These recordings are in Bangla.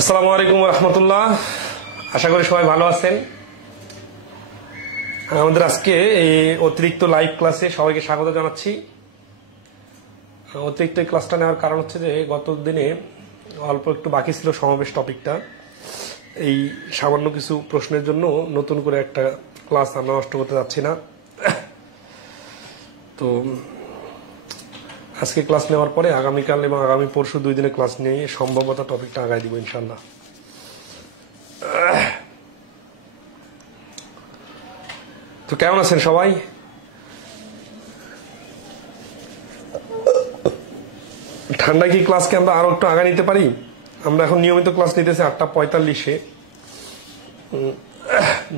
আসসালামু আলাইকুম রহমতুল্লাহ। আশা করি সবাই ভালো আছেন। আমাদের আজকে এই অতিরিক্ত লাইভ ক্লাসে সবাইকে স্বাগত জানাচ্ছি। অতিরিক্ত ক্লাসটা নেওয়ার কারণ হচ্ছে যে গত দিনে অল্প একটু বাকি ছিল সমাবেশ টপিকটা। এই সামান্য কিছু প্রশ্নের জন্য নতুন করে একটা ক্লাস আমরা নষ্ট করতে যাচ্ছি না। তো আজকে ক্লাস নেওয়ার পরে আগামীকাল এবং আগামী পরশু 2 দিনের ক্লাস নিয়ে সম্ভবত টপিকটা আগাই দিব ইনশাল্লাহ। তো কেমন আছেন সবাই? ঠান্ডা কি ক্লাসকে আমরা আরো একটু আগা নিতে পারি? আমরা এখন নিয়মিত ক্লাস নিতেছি 8:45-এ।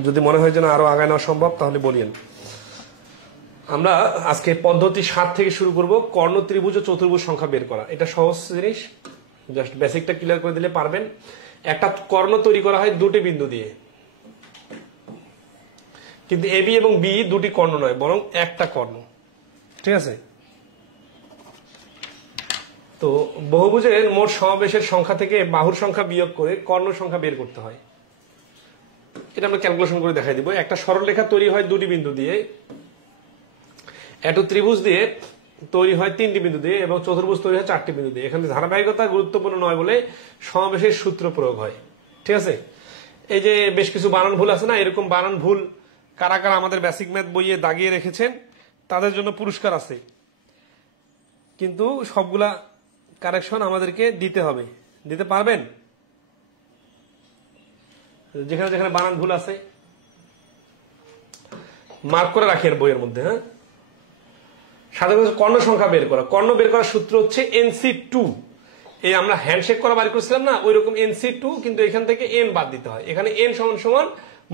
যদি মনে হয় যেন আরো আগায় নেওয়া সম্ভব তাহলে বলিয়েন। আমরা আজকে পদ্ধতি 7 থেকে শুরু করব। কর্ণ, ত্রিভুজ ও চতুর্ভুজ সংখ্যা বের করা। এটা সহজ জিনিস, জাস্ট বেসিকটা ক্লিয়ার করে দিলে পারবেন। একটা কর্ণ তৈরি করা হয় দুটি বিন্দু দিয়ে, কিন্তু এ বি এবং বি দুটি কর্ণ নয়, বরং একটা কর্ণ। ঠিক আছে? তো বহুভুজের মোট সমাবেশের সংখ্যা থেকে বাহুর সংখ্যা বিয়োগ করে কর্ণ সংখ্যা বের করতে হয়। এটা আমরা ক্যালকুলেশন করে দেখাই দিব। একটা সরলরেখা তৈরি হয় দুটি বিন্দু দিয়ে, একটা ত্রিভুজ দিয়ে তৈরি হয় 3টি বিন্দু দিয়ে, এবং চতুর্ভুজ তৈরি হয় 4টি বিন্দু দিয়ে। এখানে ধারাবাহিকতা গুরুত্বপূর্ণ নয় বলে সমাবেশের সূত্র প্রয়োগ হয়। ঠিক আছে? এই যে বেশ কিছু বানান ভুল আছে না, এরকম বানান ভুল কারা কারা আমাদের বেসিক ম্যাথ বইয়ে দাগিয়ে রেখেছেন তাদের জন্য পুরস্কার আছে, কিন্তু সবগুলা কারেকশন আমাদেরকে দিতে হবে। দিতে পারবেন? যেখানে যেখানে বানান ভুল আছে মার্ক করে রাখেন বইয়ের মধ্যে। হ্যাঁ, সাধারণত কর্ণ সংখ্যা বের করা। কর্ণ বের করার সূত্র হচ্ছে NC2। এই আমরা হ্যান্ডশেক করা বাড়ি করছিলাম না, ওই রকম NC2, কিন্তু এখান থেকে n বাদ দিতে হয়। এখানে n সমান সমান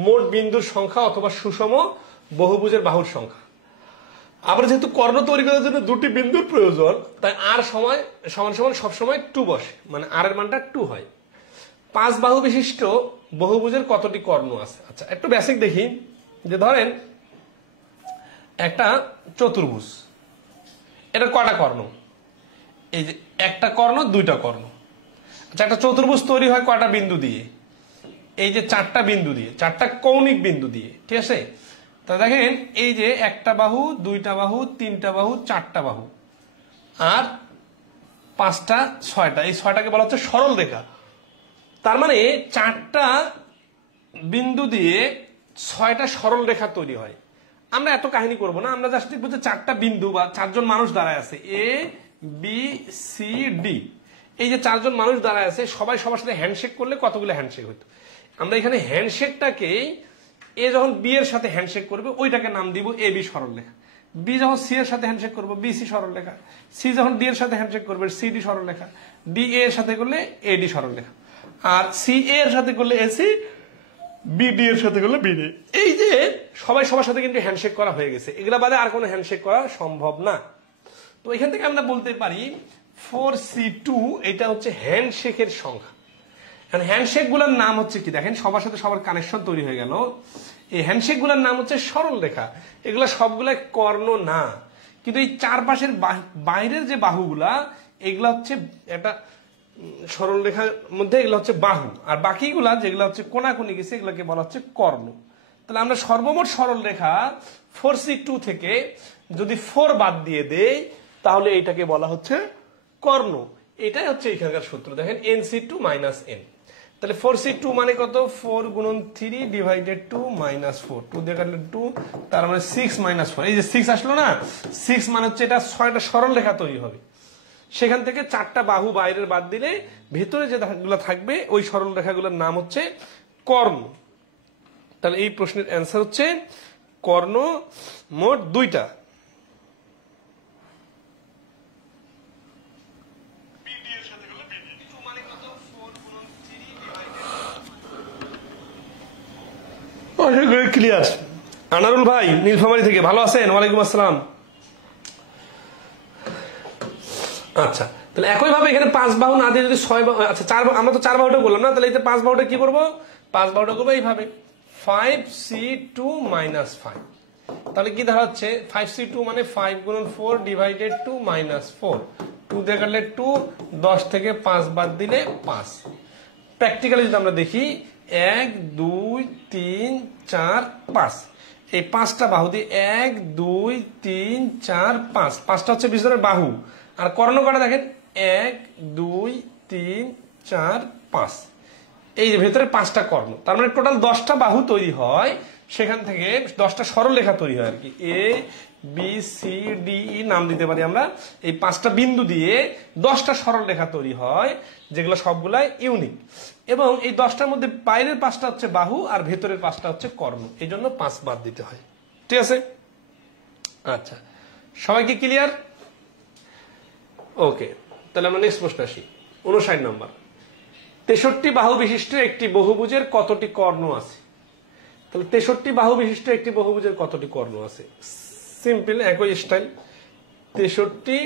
মোট বিন্দুর সংখ্যা অথবা সুষম বহুভুজের বাহুর সংখ্যা। আবার যেহেতু কর্ণ তৈরি করার জন্য দুটি বিন্দুর প্রয়োজন, তাই আর সমান সমান সবসময় 2 বসে, মানে আর এর মানটা 2 হয়। 5 বাহু বিশিষ্ট বহুভুজের কতটি কর্ণ আছে? আচ্ছা, একটু বেসিক দেখি। যে ধরেন একটা চতুর্ভুজ, এটা কয়টা কর্ণ? এই যে একটা কর্ণ, 2টা কর্ণ। আচ্ছা, একটা চতুর্ভুজ তৈরি হয় কয়টা বিন্দু দিয়ে? এই যে 4টা বিন্দু দিয়ে, 4টা কৌণিক বিন্দু দিয়ে। ঠিক আছে? তা দেখেন, এই যে একটা বাহু, 2টা বাহু, 3টা বাহু, 4টা বাহু, আর 5টা, 6টা। এই 6টাকে বলা হচ্ছে সরল রেখা। তার মানে 4টা বিন্দু দিয়ে 6টা সরল রেখা তৈরি হয়। আমরা এত কাহিনী করব না, আমরা জাস্ট দেখবো যে 4টা বিন্দু বা 4জন মানুষ দাঁড়ায় আছে, এ বি সি ডি। এই যে 4জন মানুষ দাঁড়ায় আছে, সবাই সবার সাথে হ্যান্ডশেক করলে কতগুলো হ্যান্ডশেক হইতো? আমরা এখানে হ্যান্ডশেকটাকে, এ যখন বি এর সাথে হ্যান্ডশেক করবে ওইটাকে নাম দিব এ বি সরলরেখা। বি যখন সি এর সাথে হ্যান্ডশেক করবে বি সি সরলরেখা। সি যখন ডি এর সাথে হ্যান্ডশেক করবে সি ডি সরলরেখা। ডি এ এর সাথে করলে এ ডি সরলরেখা। আর সি এ এর সাথে করলে এসি, বিডি এর সাথে করলে বিডি। এই যে সবাই সবার সাথে কিন্তু হ্যান্ডশেক করা হয়ে গেছে, এগুলা বাদে আর কোনো হ্যান্ডশেক করা সম্ভব না। তো এখান থেকে আমরা বলতে পারি 4C2 এটা হচ্ছে হ্যান্ডশেকের সংখ্যা। এখন হ্যান্ডশেক গুলার নাম হচ্ছে কি? দেখেন, সবার সাথে সবার কানেকশন তৈরি হয়ে গেল। এই হ্যান্ডশেক গুলার নাম হচ্ছে সরল রেখা। এগুলা সবগুলা কর্ণ না, কিন্তু এই চারপাশের বাইরের যে বাহুগুলা, এগুলা হচ্ছে একটা সরল রেখার মধ্যে, এগুলো হচ্ছে বাহু। আর বাকিগুলা যেগুলো হচ্ছে কোনাকুনি গেছে, এগুলোকে বলা হচ্ছে কর্ণ। তাহলে আমরা সর্বমোট সরল রেখা 4C2 থেকে যদি 4 বাদ দিয়ে দেই, তাহলে এইটাকে বলা হচ্ছে কর্ণ। এটাই হচ্ছে এখানকার সূত্র। দেখেন, NC2 - n। তাহলে 4C2 মানে কত? 4 গুণন 3 ডিভাইডেড 2 - 4। 2 দিয়ে কাটলে 2, তার মানে 6 - 4। এই যে 6 আসলো না, 6 মানে হচ্ছে এটা 6টা সরল রেখা তৈরি হবে। সেখান থেকে 4টা বাহু বাইরের বাদ দিলে ভেতরে যে রেখাগুলো থাকবে ওই সরল রেখাগুলোর নাম হচ্ছে কর্ণ। তাহলে এই প্রশ্নের অ্যান্সার হচ্ছে কর্ণ মোট 2টা। ক্লিয়ার? আনারুল ভাই নীলফামারী থেকে, ভালো আছেন? ওয়ালাইকুম আসসালাম। আচ্ছা, তাহলে একই ভাবে এখানে 5 বাহু না দিয়ে যদি 6 বাহু, আচ্ছা 4, আমরা তো 4 বাহুটা বললাম না, তাহলে এই 5 বাহুটা কি করবো? 5 বাহুটা করবো এইভাবে 5C2 - 5। তাহলে কি দাঁড়াচ্ছে? 5C2 মানে 5 গুণন 4 ডিভাইডেড 2 - 4। 2 দিয়ে কাটলে 2, 10 থেকে 5 বাদ দিলে 5। প্র্যাকটিক্যালি যদি আমরা দেখি 1 2 3 4 5, এই 5টা বাহু দিয়ে 1 2 3 4 5, 5টা হচ্ছে বিজোড়ের বাহু। আর কর্ণ কটা দেখেন 1 2 3 4 5, এই ভেতরে 5টা কর্ণ, তার মানে টোটাল 10টা বাহু তৈরি হয়। সেখান থেকে 10টা সরলরেখা তৈরি হয় আর কি, এ বি সি ডি ই নাম দিতে পারি আমরা। এই 5টা বিন্দু দিয়ে 10টা সরলরেখা তৈরি হয়, যেগুলো সবগুলাই ইউনিক। এবং এই 10টার মধ্যে বাইরের 5টা হচ্ছে বাহু আর ভেতরের 5টা হচ্ছে কর্ণ, এই জন্য 5 বাদ দিতে হয়। ঠিক আছে, আচ্ছা সবাই কি ক্লিয়ার? ওকে, তাহলে আমরা নেক্সট প্রশ্ন আসি। 59 নম্বর, 63 বাহু বিশিষ্ট একটি বহুভুজের কতটি কর্ণ আছে? তাহলে 63 বাহু বিশিষ্ট একটি বহুভুজের কতটি কর্ণ আছে? সিম্পল, একই স্টাইল, 63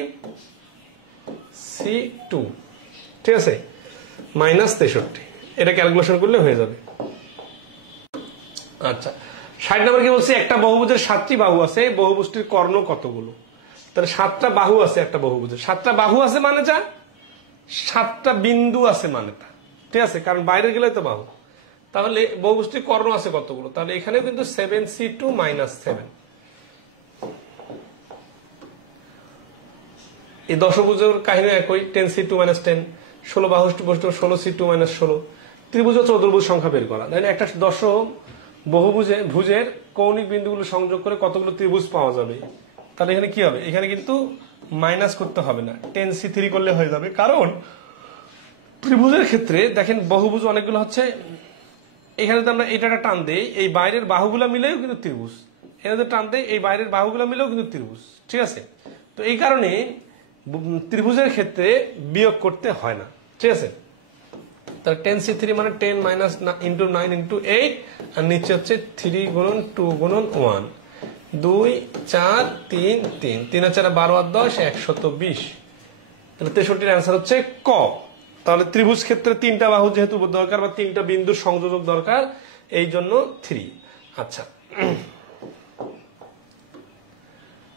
C2, ঠিক আছে, মাইনাস 63, এটা ক্যালকুলেশন করলে হয়ে যাবে। আচ্ছা 60 নম্বর কি বলছে? একটা বহুভুজের 7টি বাহু আছে, বহুভুজটির কর্ণ কতগুলো? তাহলে 7টা বাহু আছে একটা বহুভুজের, 7টা বাহু আছে মানে যা 7টা বিন্দু আছে মানে তা, ঠিক আছে, কারণ বাইরে গেলে তো বাহু। তাহলে বহুভুজটির কর্ণ আছে কতগুলো? তাহলে এখানেও কিন্তু 7C2 মাইনাস 7, এই দশভুজের কাহিনী একই, 10C2 মাইনাস 10, 16 বাহু বস্তু 16C2 মাইনাস 16। ত্রিভুজ ও চতুর্ভুজ সংখ্যা বের করা, তাই একটা দশ ভুজের কৌণিক বিন্দুগুলো সংযোগ করে কতগুলো ত্রিভুজ পাওয়া যাবে? তাহলে এখানে কি হবে? এখানে কিন্তু মাইনাস করতে হবে না, 10C3 করলে হয়ে যাবে। কারণ ত্রিভুজের ক্ষেত্রে দেখেন বহুভুজ অনেকগুলো হচ্ছে, এখানে তো আমরা এটা টান দেই, এই বাইরের বাহুগুলো মিলেও কিন্তু ত্রিভুজ, এখানে টান দেই এই বাইরের বাহুগুলো মিলেও কিন্তু ত্রিভুজ, ঠিক আছে। তো এই কারণে ত্রিভুজের ক্ষেত্রে বিয়োগ করতে হয় না, ঠিক আছে। তাহলে 10C3 মানে 10 মাইনাস ইন্টু 9 ইন্টু 8, আর নিচে হচ্ছে 3 গুণন 2 গুণন 1, 2 4 3 3, 3 আর 4 12 আর 10 120। তাহলে 63 অ্যান্সার হচ্ছে ক। তাহলে ত্রিভুজ ক্ষেত্রে 3টা বাহু যেহেতু দরকার বা 3টা বিন্দুর সংযোজক দরকার, এই জন্য 3। আচ্ছা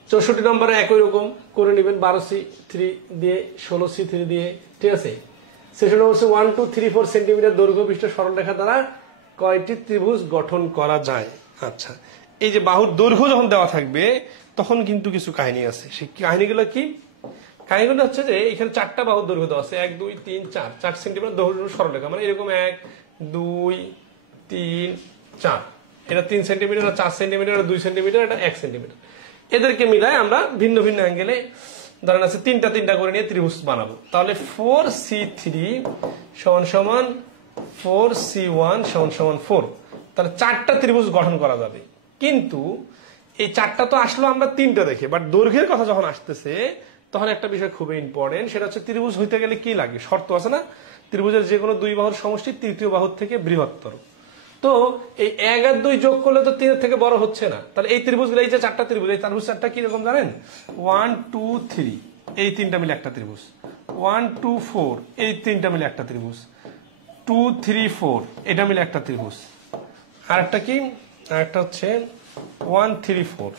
64 নম্বরে একই রকম করে নেবেন, 12C3 দিয়ে 16C3 দিয়ে, ঠিক আছে। সেশন হচ্ছে 1 2 3 4 সেন্টিমিটার দৈর্ঘ্য বিশিষ্ট সরলরেখা দ্বারা কয়টি ত্রিভুজ গঠন করা যায়? আচ্ছা, এই যে বাহুর দৈর্ঘ্য যখন দেওয়া থাকবে তখন কিন্তু কিছু কাহিনী আছে, সেই কাহিনীগুলো কি? কাহিনীগুলো হচ্ছে যে এখানে 4টা বাহুর দৈর্ঘ্য দেওয়া আছে, 1 2 3 4, 4 সেন্টিমিটার দৈর্ঘ্য সরলরেখা, মানে এরকম 1 2 3 4, এটা 3 সেন্টিমিটার, 4 সেন্টিমিটার, 2 সেন্টিমিটার, এটা 1 সেন্টিমিটার। এদেরকে মিলায় আমরা ভিন্ন ভিন্ন অ্যাঙ্গেলে ধরেন আছে 3টা করে নিয়ে ত্রিভুজ বানাবো। তাহলে 4C3 সমান সমান 4C1 সমান সমান 4, তাহলে 4টা ত্রিভুজ গঠন করা যাবে। কিন্তু এই 4টা তো আসলো আমরা 3টা দেখে, বাট দৈর্ঘ্যের কথা যখন আসতেছে তখন একটা বিষয় খুবই ইম্পর্টেন্ট, সেটা হচ্ছে ত্রিভুজ হইতে গেলে কি লাগে? শর্ত আছে না, ত্রিভুজের যে কোনো দুই বাহুর সমষ্টি তৃতীয় বাহুর থেকে বৃহত্তর। তো এই 1 আর 2 যোগ করলে তো 3 এর থেকে বড় হচ্ছে না। তাহলে এই ত্রিভুজগুলো, এই যে 4টা ত্রিভুজ, এই ত্রিভুজ 4টা কি রকম জানেন? 1 2 3, এই 3টা মিলে একটা ত্রিভুজ। 1 2 4, এই 3টা মিলে একটা ত্রিভুজ। 2 3 4, এটা মিলে একটা ত্রিভুজ। আর একটা কি? আর একটা হচ্ছে 1 3 4।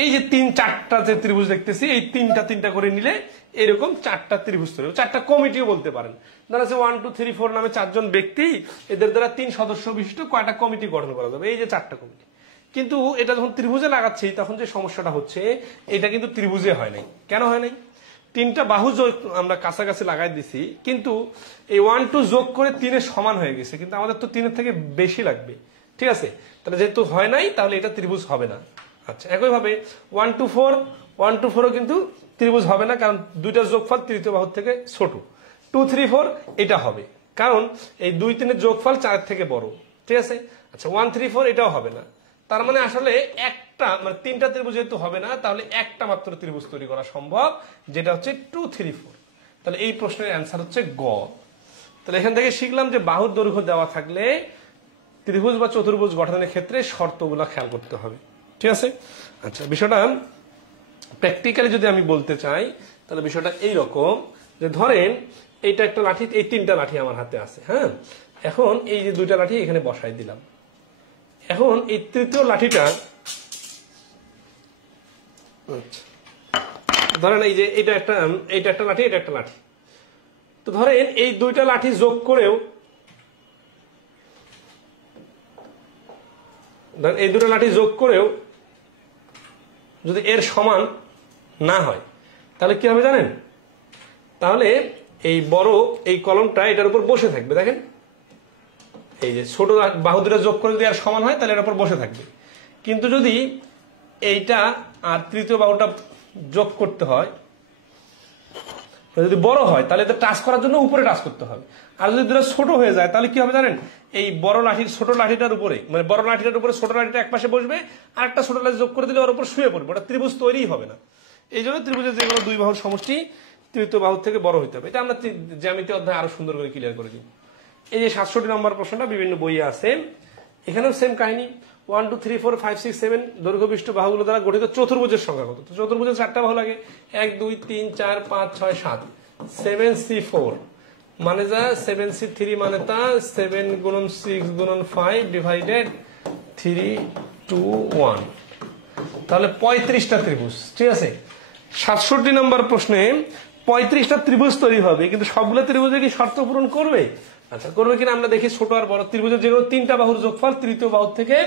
এই যে 3 4টা যে ত্রিভুজ দেখতেছি, এই 3টা করে নিলে এরকম 4টা ত্রিভুজ তৈরি হবে। 4টা কমিটিও বলতে পারেন, ধরা আছে 1 2 3 4 নামে 4 জন ব্যক্তি, এদের দ্বারা 3 সদস্য বিশিষ্ট কয়টা কমিটি গঠন করা যাবে? এই যে 4টা কমিটি। কিন্তু এটা যখন ত্রিভুজে লাগাচ্ছি তখন যে সমস্যাটা হচ্ছে, এটা কিন্তু ত্রিভুজে হয় নাই। কেন হয় নাই? 3টা বাহু যোগ আমরা কাছাকাছি লাগাই দিছি, কিন্তু এই 1 2 যোগ করে 3 এর সমান হয়ে গেছে, কিন্তু আমাদের তো 3 এর থেকে বেশি লাগবে, ঠিক আছে। তাহলে যেহেতু হয় নাই, তাহলে এটা ত্রিভুজ হবে না। আচ্ছা, একইভাবে 1 2 4, 1 2 4ও কিন্তু ত্রিভুজ হবে না, কারণ দুইটার যোগফল তৃতীয় বাহুর থেকে ছোট। 2 3 4 এটা হবে, কারণ এই 2 3 এর যোগফল 4 এর থেকে বড়, ঠিক আছে। আচ্ছা 1 3 4 এটাও হবে না। তার মানে আসলে একটা, মানে 3টা ত্রিভুজ যেহেতু হবে না, তাহলে একটা মাত্র ত্রিভুজ তৈরি করা সম্ভব, যেটা হচ্ছে 2 3 4। তাহলে এই প্রশ্নের অ্যান্সার হচ্ছে গ। তাহলে এখান থেকে শিখলাম যে বাহুর দৈর্ঘ্য দেওয়া থাকলে ত্রিভুজ বা চতুর্ভুজ গঠনের ক্ষেত্রে শর্তগুলো খেয়াল করতে হবে, ঠিক আছে। আচ্ছা, বিষয়টা প্র্যাকটিক্যালি যদি আমি বলতে চাই, তাহলে বিষয়টা এইরকম যে ধরেন এইটা একটা লাঠি, এই 3টা লাঠি আমার হাতে আছে, হ্যাঁ। এখন এই যে 2টা লাঠি এখানে বসাই দিলাম। এখন এই তৃতীয় লাঠিটা, ধরেন এই যে এইটা একটা লাঠি, এটা একটা লাঠি। তো ধরেন এই 2টা লাঠি যোগ করেও ধরেন এই দুটো লাঠি যোগ করেও যদি এর সমান না হয় তাহলে কি হবে জানেন? তাহলে এই বড় এই কলমটা এটার উপর বসে থাকবে। দেখেন এই যে ছোট বাহু দুটো যোগ করে যদি আর সমান হয় তাহলে এটার উপর বসে থাকবে। কিন্তু যদি এইটা আর তৃতীয় বাহুটা যোগ করতে হয়, যদি বড় হয় তাহলে এটা টাচ করার জন্য উপরে টাচ করতে হবে। আর যদি দুটো ছোট হয়ে যায় তাহলে কি হবে জানেন? এই বড় লাঠির ছোট লাঠিটার উপরে, মানে বড় লাঠিটার উপরে ছোট লাঠিটা এক পাশে বসবে, আর একটা ছোট লাঠি যোগ করে দিলে ওর উপর শুয়ে পড়বে, ওটা ত্রিভুজ তৈরিই হবে না। এই জন্য ত্রিভুজের যে কোনো দুই বাহুর সমষ্টি তৃতীয় বাহুর থেকে বড় হইতে হবে। এটা আমরা জ্যামিতি অধ্যায় আরো সুন্দর করে ক্লিয়ার করে দিব। এই যে 67 নম্বর প্রশ্নটা বিভিন্ন বইয়ে আছে, এখানেও সেম কাহিনী। 1 2 3 4 5 6 7 দৈর্ঘ্য বিশিষ্ট বাহুগুলো দ্বারা গঠিত চতুর্ভুজের সংখ্যা কত? তো চতুর্ভুজের 4টা বাহু লাগে, 1 2 3 4 5 6 7, 7c4 মানে যা 7c3 মানে তা 7 গুণন 6 গুণন 5 ডিভাইডেড 3 2 1, তাহলে 35টা ত্রিভুজ। ঠিক আছে, 67 নম্বর প্রশ্নে 35টা ত্রিভুজ তৈরি হবে, কিন্তু সবগুলো ত্রিভুজে কি শর্ত পূরণ করবে? আচ্ছা করবে কিনা আমরা দেখি। ছোট আর বড় ত্রিভুজের যেগুলো 3টা বাহুর যোগফল তৃতীয় বাহুর থেকে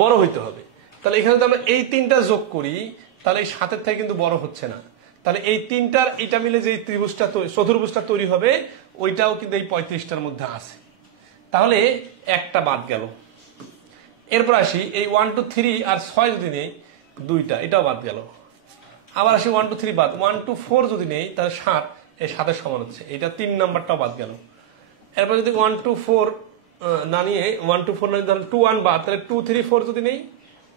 বড় হইতে হবে। তাহলে এখানে তো আমরা এই 3টা যোগ করি, তাহলে এই 7-এর থেকে কিন্তু বড় হচ্ছে না। তাহলে এই 3টার এটা মিলে যে ত্রিভুজটা চতুর্ভুজটা তৈরি হবে ওইটাও কিন্তু এই 35টার মধ্যে আছে। তাহলে একটা বাদ গেল। এরপর আসি এই 1 2 3 আর 6 যদি নেই, 2টা, এটাও বাদ গেল। আবার আসি 1 2 3 বাদ, 1 2 4 যদি নেই তাহলে 7, এই 7-এর সমান হচ্ছে, এটা 3 নাম্বারটাও বাদ গেল। এরপর যদি 1 2 4 না নিয়ে 1 2 4 না নিয়ে 2 1 বাদ, তাহলে 2 3 4 যদি নেই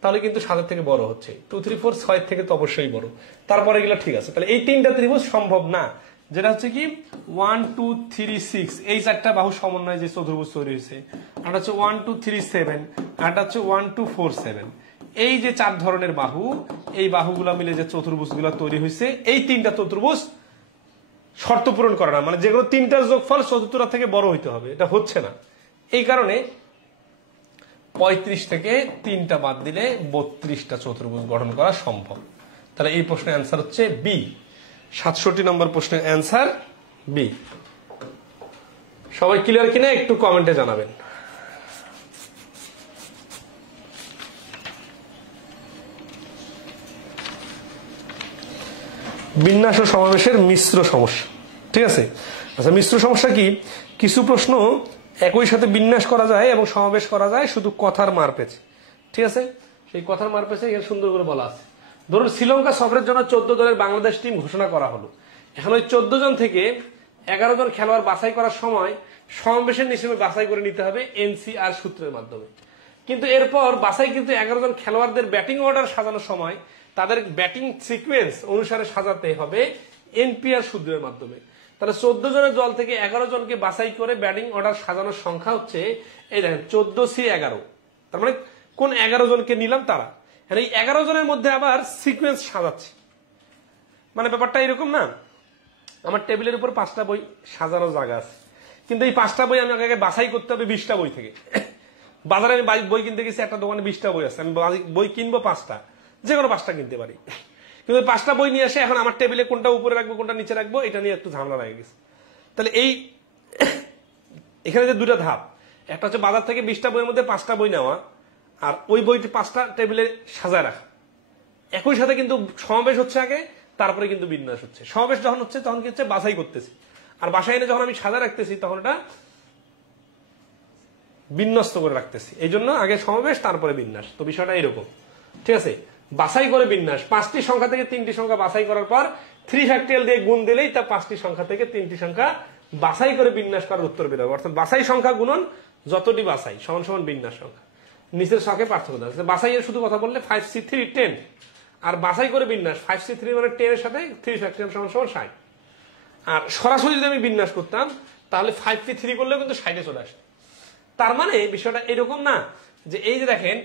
তাহলে কিন্তু 7-এর থেকে বড় হচ্ছে। 2 3 4 6 থেকে তো অবশ্যই বড়, তারপরে এগুলো ঠিক আছে। তাহলে এই 3টা ত্রিভুজ সম্ভব না, যেটা হচ্ছে কি 1 2 3 6, এই 4টা বাহু সমন্বয়ে যে চতুর্ভুজ তৈরি হয়েছে। আর হচ্ছে 1 2 3 7, আর হচ্ছে 1 2 4 7, এই যে 4 ধরনের বাহু, এই বাহুগুলা মিলে যে চতুর্ভুজগুলা তৈরি হয়েছে, এই 3টা চতুর্ভুজ শর্ত পূরণ করে না, মানে যেগুলো 3টার যোগফল চতুর্থটা থেকে বড় হইতে হবে, এটা হচ্ছে না। এই কারণে 35 থেকে 3টা বাদ দিলে 32টা চতুর্ভুজ গঠন করা সম্ভব। তাহলে এই প্রশ্নের অ্যান্সার হচ্ছে বি। 67 নম্বর প্রশ্নের অ্যান্সার বি। সবাই ক্লিয়ার কিনা একটু কমেন্টে জানাবেন। বিন্যাস ও সমাবেশের মিশ্র সমস্যা। ঠিক আছে, আচ্ছা মিশ্র সমস্যা কি? কিছু প্রশ্ন একই সাথে বিন্যাস করা যায় এবং সমাবেশ করা যায় শুধু কথার মার পেছে। ঠিক আছে, সেই কথার মার পেছে এখানে সুন্দর করে বলা আছে। ধরুন শ্রীলঙ্কা সফরের জন্য 14 দলের বাংলাদেশ টিম ঘোষণা করা হলো। এখন ওই 14 জন থেকে 11 জন খেলোয়াড় বাছাই করার সময় সমাবেশের হিসেবে বাছাই করে নিতে হবে এনসিআর সূত্রের মাধ্যমে। কিন্তু এরপর বাছাই কিন্তু 11 জন খেলোয়াড়দের ব্যাটিং অর্ডার সাজানোর সময় তাদের ব্যাটিং সিকোয়েন্স অনুসারে সাজাতে হবে এনপিআর সূত্রের মাধ্যমে। তাহলে 14 জনের দল থেকে 11 জনকে বাছাই করে ব্যাটিং অর্ডার সাজানোর সংখ্যা হচ্ছে এই দেখেন 14C11। তার মানে কোন 11 জনকে নিলাম তারা, এই 11 জনের মধ্যে আবার সিকোয়েন্স সাজাচ্ছে। মানে ব্যাপারটা এরকম না, আমার টেবিলের উপর 5টা বই সাজানোর জায়গা আছে, কিন্তু এই 5টা বই আমি আগে বাছাই করতে হবে 20টা বই থেকে। বাজারে আমি বই কিনতে গেছি, একটা দোকানে 20টা বই আছে, আমি বই কিনবো 5টা, যে কোনো 5টা কিনতে পারি, কিন্তু 5টা বই নিয়ে আসে এখন আমার টেবিলে কোনটা উপরে রাখবো কোনটা নিচে রাখবো এটা নিয়ে একটু ঝামেলা লাগে গেছে। তাহলে এই এখানে যে 2টা ধাপ, একটা হচ্ছে বাজার থেকে 20টা বইয়ের মধ্যে 5টা বই নেওয়া, আর ওই বইটি 5টা টেবিলে সাজায় রাখা। একই সাথে কিন্তু সমাবেশ হচ্ছে আগে, তারপরে কিন্তু বিন্যাস হচ্ছে। সমাবেশ যখন হচ্ছে তখন কি হচ্ছে বাছাই করতেছি, আর বাসায় এনে যখন আমি সাজা রাখতেছি তখন এটা বিন্যস্ত করে রাখতেছি। এই জন্য আগে সমাবেশ তারপরে বিন্যাস। তো বিষয়টা এরকম। ঠিক আছে, বাছাই করে বিন্যাস, 5টি সংখ্যা থেকে 3টি সংখ্যা বাছাই করার পর 3 ফ্যাক্টরিয়াল দিয়ে গুণ দিলেই তা 5টি সংখ্যা থেকে 3টি সংখ্যা বাছাই করে বিন্যাস করার উত্তর বের হবে। অর্থাৎ বাছাই সংখ্যা গুণন যতটি বাছাই সমান সমান বিন্যাস সংখ্যা। নিচের সংখ্যায় পার্থক্য দেওয়া। বাছাইয়ের শুধু কথা বললে 5C3 10, আর বাছাই করে বিন্যাস 5C3 মানে 10 এর সাথে 3 ফ্যাক্টরিয়াল সমান সমান 60। আর সরাসরি যদি আমি বিন্যাস করতাম তাহলে 5C3 করলেও কিন্তু 60-এ চলে আসে। তার মানে বিষয়টা এরকম না যে এই যে দেখেন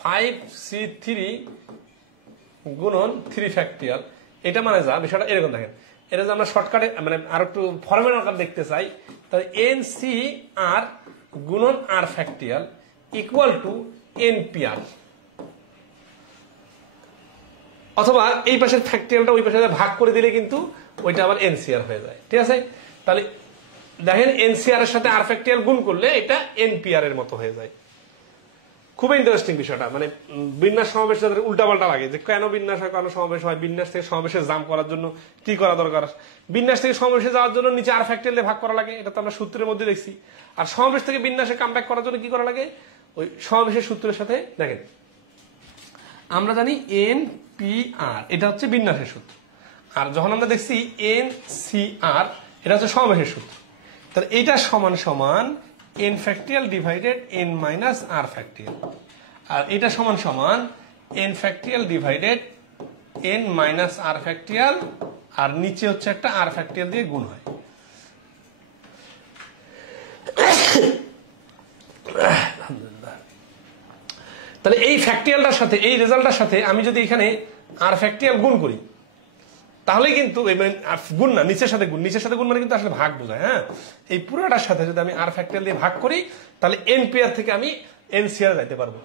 5C3 গুণন 3 ফ্যাক্টরিয়াল, এটা মানে যা বিষয়টা এরকম দেখেন। এটা যে আমরা শর্টকাটে মানে আর একটু ফর্মের আকার দেখতে চাই, তাহলে NCR গুণন R factorial equal to NPR, অথবা এই পাশের ফ্যাক্টরিয়ালটা ওই পাশে ভাগ করে দিলে কিন্তু ওইটা আবার NCR হয়ে যায়। ঠিক আছে, তাহলে দেখেন এনসিআর এর সাথে আর ফ্যাক্টরিয়াল গুণ করলে এটা এনপিআর এর মতো হয়ে যায়। খুব ইন্টারেস্টিং বিষয়টা, মানে বিন্যাস সমাবেশ যাদের উল্টাপাল্টা লাগে যে কেন বিন্যাস হয়, কেন সমাবেশ হয়, বিন্যাস থেকে সমাবেশে জাম করার জন্য কি করা দরকার, বিন্যাস থেকে সমাবেশে যাওয়ার জন্য নিচে আর ফ্যাক্টরিয়াল দিয়ে ভাগ করা লাগে, এটা তো আমরা সূত্রের মধ্যে দেখছি। আর সমাবেশ থেকে বিন্যাসে কামব্যাক করার জন্য কি করা লাগে, ওই সমাবেশের সূত্রের সাথে দেখেন আমরা জানি এন পি আর এটা হচ্ছে বিন্যাসের সূত্র, আর যখন আমরা দেখছি এন সি আর এটা হচ্ছে সমাবেশের সূত্র, তাহলে এটা সমান সমান n factorial divided n minus r factorial, আর এটা সমান সমান n factorial divided n minus r factorial, আর নিচে হচ্ছে একটা আর ফ্যাক্টরিয়াল দিয়ে গুণ হয়। তাহলে এই ফ্যাক্টরিয়ালটার সাথে এই রেজাল্টটার সাথে আমি যদি এখানে আর ফ্যাক্টরিয়াল গুণ করি তাহলে কিন্তু গুণ না, নিচের সাথে গুণ, নিচের সাথে গুণ মানে কিন্তু আসলে ভাগ বোঝায়। হ্যাঁ, এই পুরোটার সাথে যদি আমি আর ফ্যাক্টরিয়াল দিয়ে ভাগ করি তাহলে এনপিআর থেকে আমি এনসিআর যাইতে পারবো।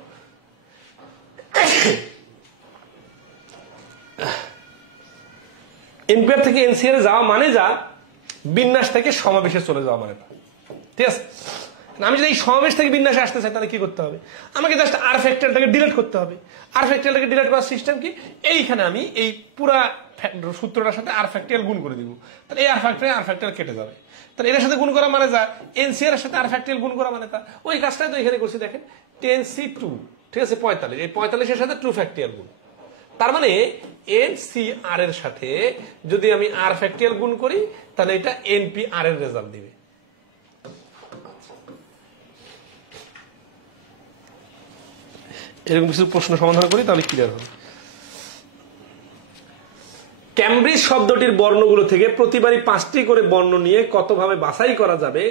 এনপিআর থেকে এনসিআর যাওয়া মানে যা বিন্যাস থেকে সমাবেশে চলে যাওয়া মানে, ঠিক আছে। আমি যদি এই সমাবেশ থেকে বিন্যাসে আসতে চাই তাহলে কি করতে হবে, আমাকে জাস্ট আর ফ্যাক্টরিয়ালটাকে ডিলিট করতে হবে। আর ফ্যাক্টরিয়ালটাকে ডিলিট করার সিস্টেম কি, এইখানে আমি এই পুরা সূত্রটার সাথে আর ফ্যাক্টরিয়াল গুণ করে দিব, তাহলে এই আর ফ্যাক্টরিয়াল কেটে যাবে। তাহলে এর সাথে গুণ করা মানে যা এনসিআর এর সাথে আর ফ্যাক্টরিয়াল গুণ করা মানে তা, ওই কাজটাই তো এখানে করছি। দেখেন 10C2, ঠিক আছে, 45, এই 45 এর সাথে 2 ফ্যাক্টরিয়াল গুণ, তার মানে এনসিআর এর সাথে যদি আমি আর ফ্যাক্টরিয়াল গুণ করি তাহলে এটা এনপিআর এর রেজাল্ট দিবে। এরকম কিছু প্রশ্ন সমাধান করি তাহলে ক্লিয়ার হবে। ক্যামব্রিজ শব্দটির বর্ণগুলো থেকে প্রতিবারই 5টি করে বর্ণ নিয়ে কতভাবে বাছাই করা যাবে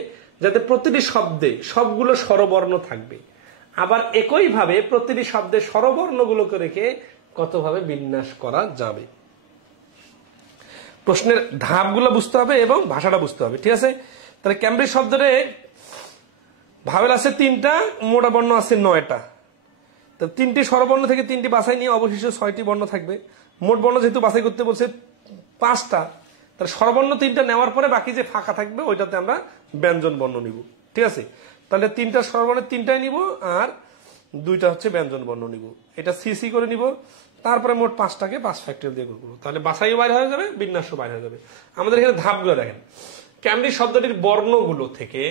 যাতে প্রতিটি শব্দে সবগুলো স্বরবর্ণ থাকবে, আবার একইভাবে প্রতিটি শব্দে স্বরবর্ণগুলোকে রেখে কতভাবে বিন্যাস করা যাবে। প্রশ্নের ধাপগুলো বুঝতে হবে এবং ভাষাটা বুঝতে হবে, ঠিক আছে। তাহলে ক্যামব্রিজ শব্দে ভাওয়েল আছে 3টা, মোটা বর্ণ আছে 9টা, তো 3টি স্বরবর্ণ থেকে 3টি বাছাই নিয়ে অবশিষ্ট 6টি বর্ণ থাকবে। মোট বর্ণ যেহেতু বাছাই করতে বলছে 5টা, তাহলে স্বরবর্ণ 3টা নেওয়ার পরে বাকি যে ফাঁকা থাকবে ওইটাতে আমরা ব্যঞ্জন বর্ণ নিব, ঠিক আছে। তাহলে 3টা স্বরবর্ণের 3টাই নিব আর 2টা হচ্ছে ব্যঞ্জন বর্ণ নিব, এটা সিসি করে নিব। তারপরে মোট 5টাকে 5 ফ্যাক্টরিয়াল দিয়ে গুণ করব, তাহলে বাছাইও বাইরে হয়ে যাবে, বিন্যাসও বাইরে হয়ে যাবে। আমাদের এখানে ধাপগুলো দেখেন, ক্যামব্রিজ শব্দটির বর্ণগুলো থেকে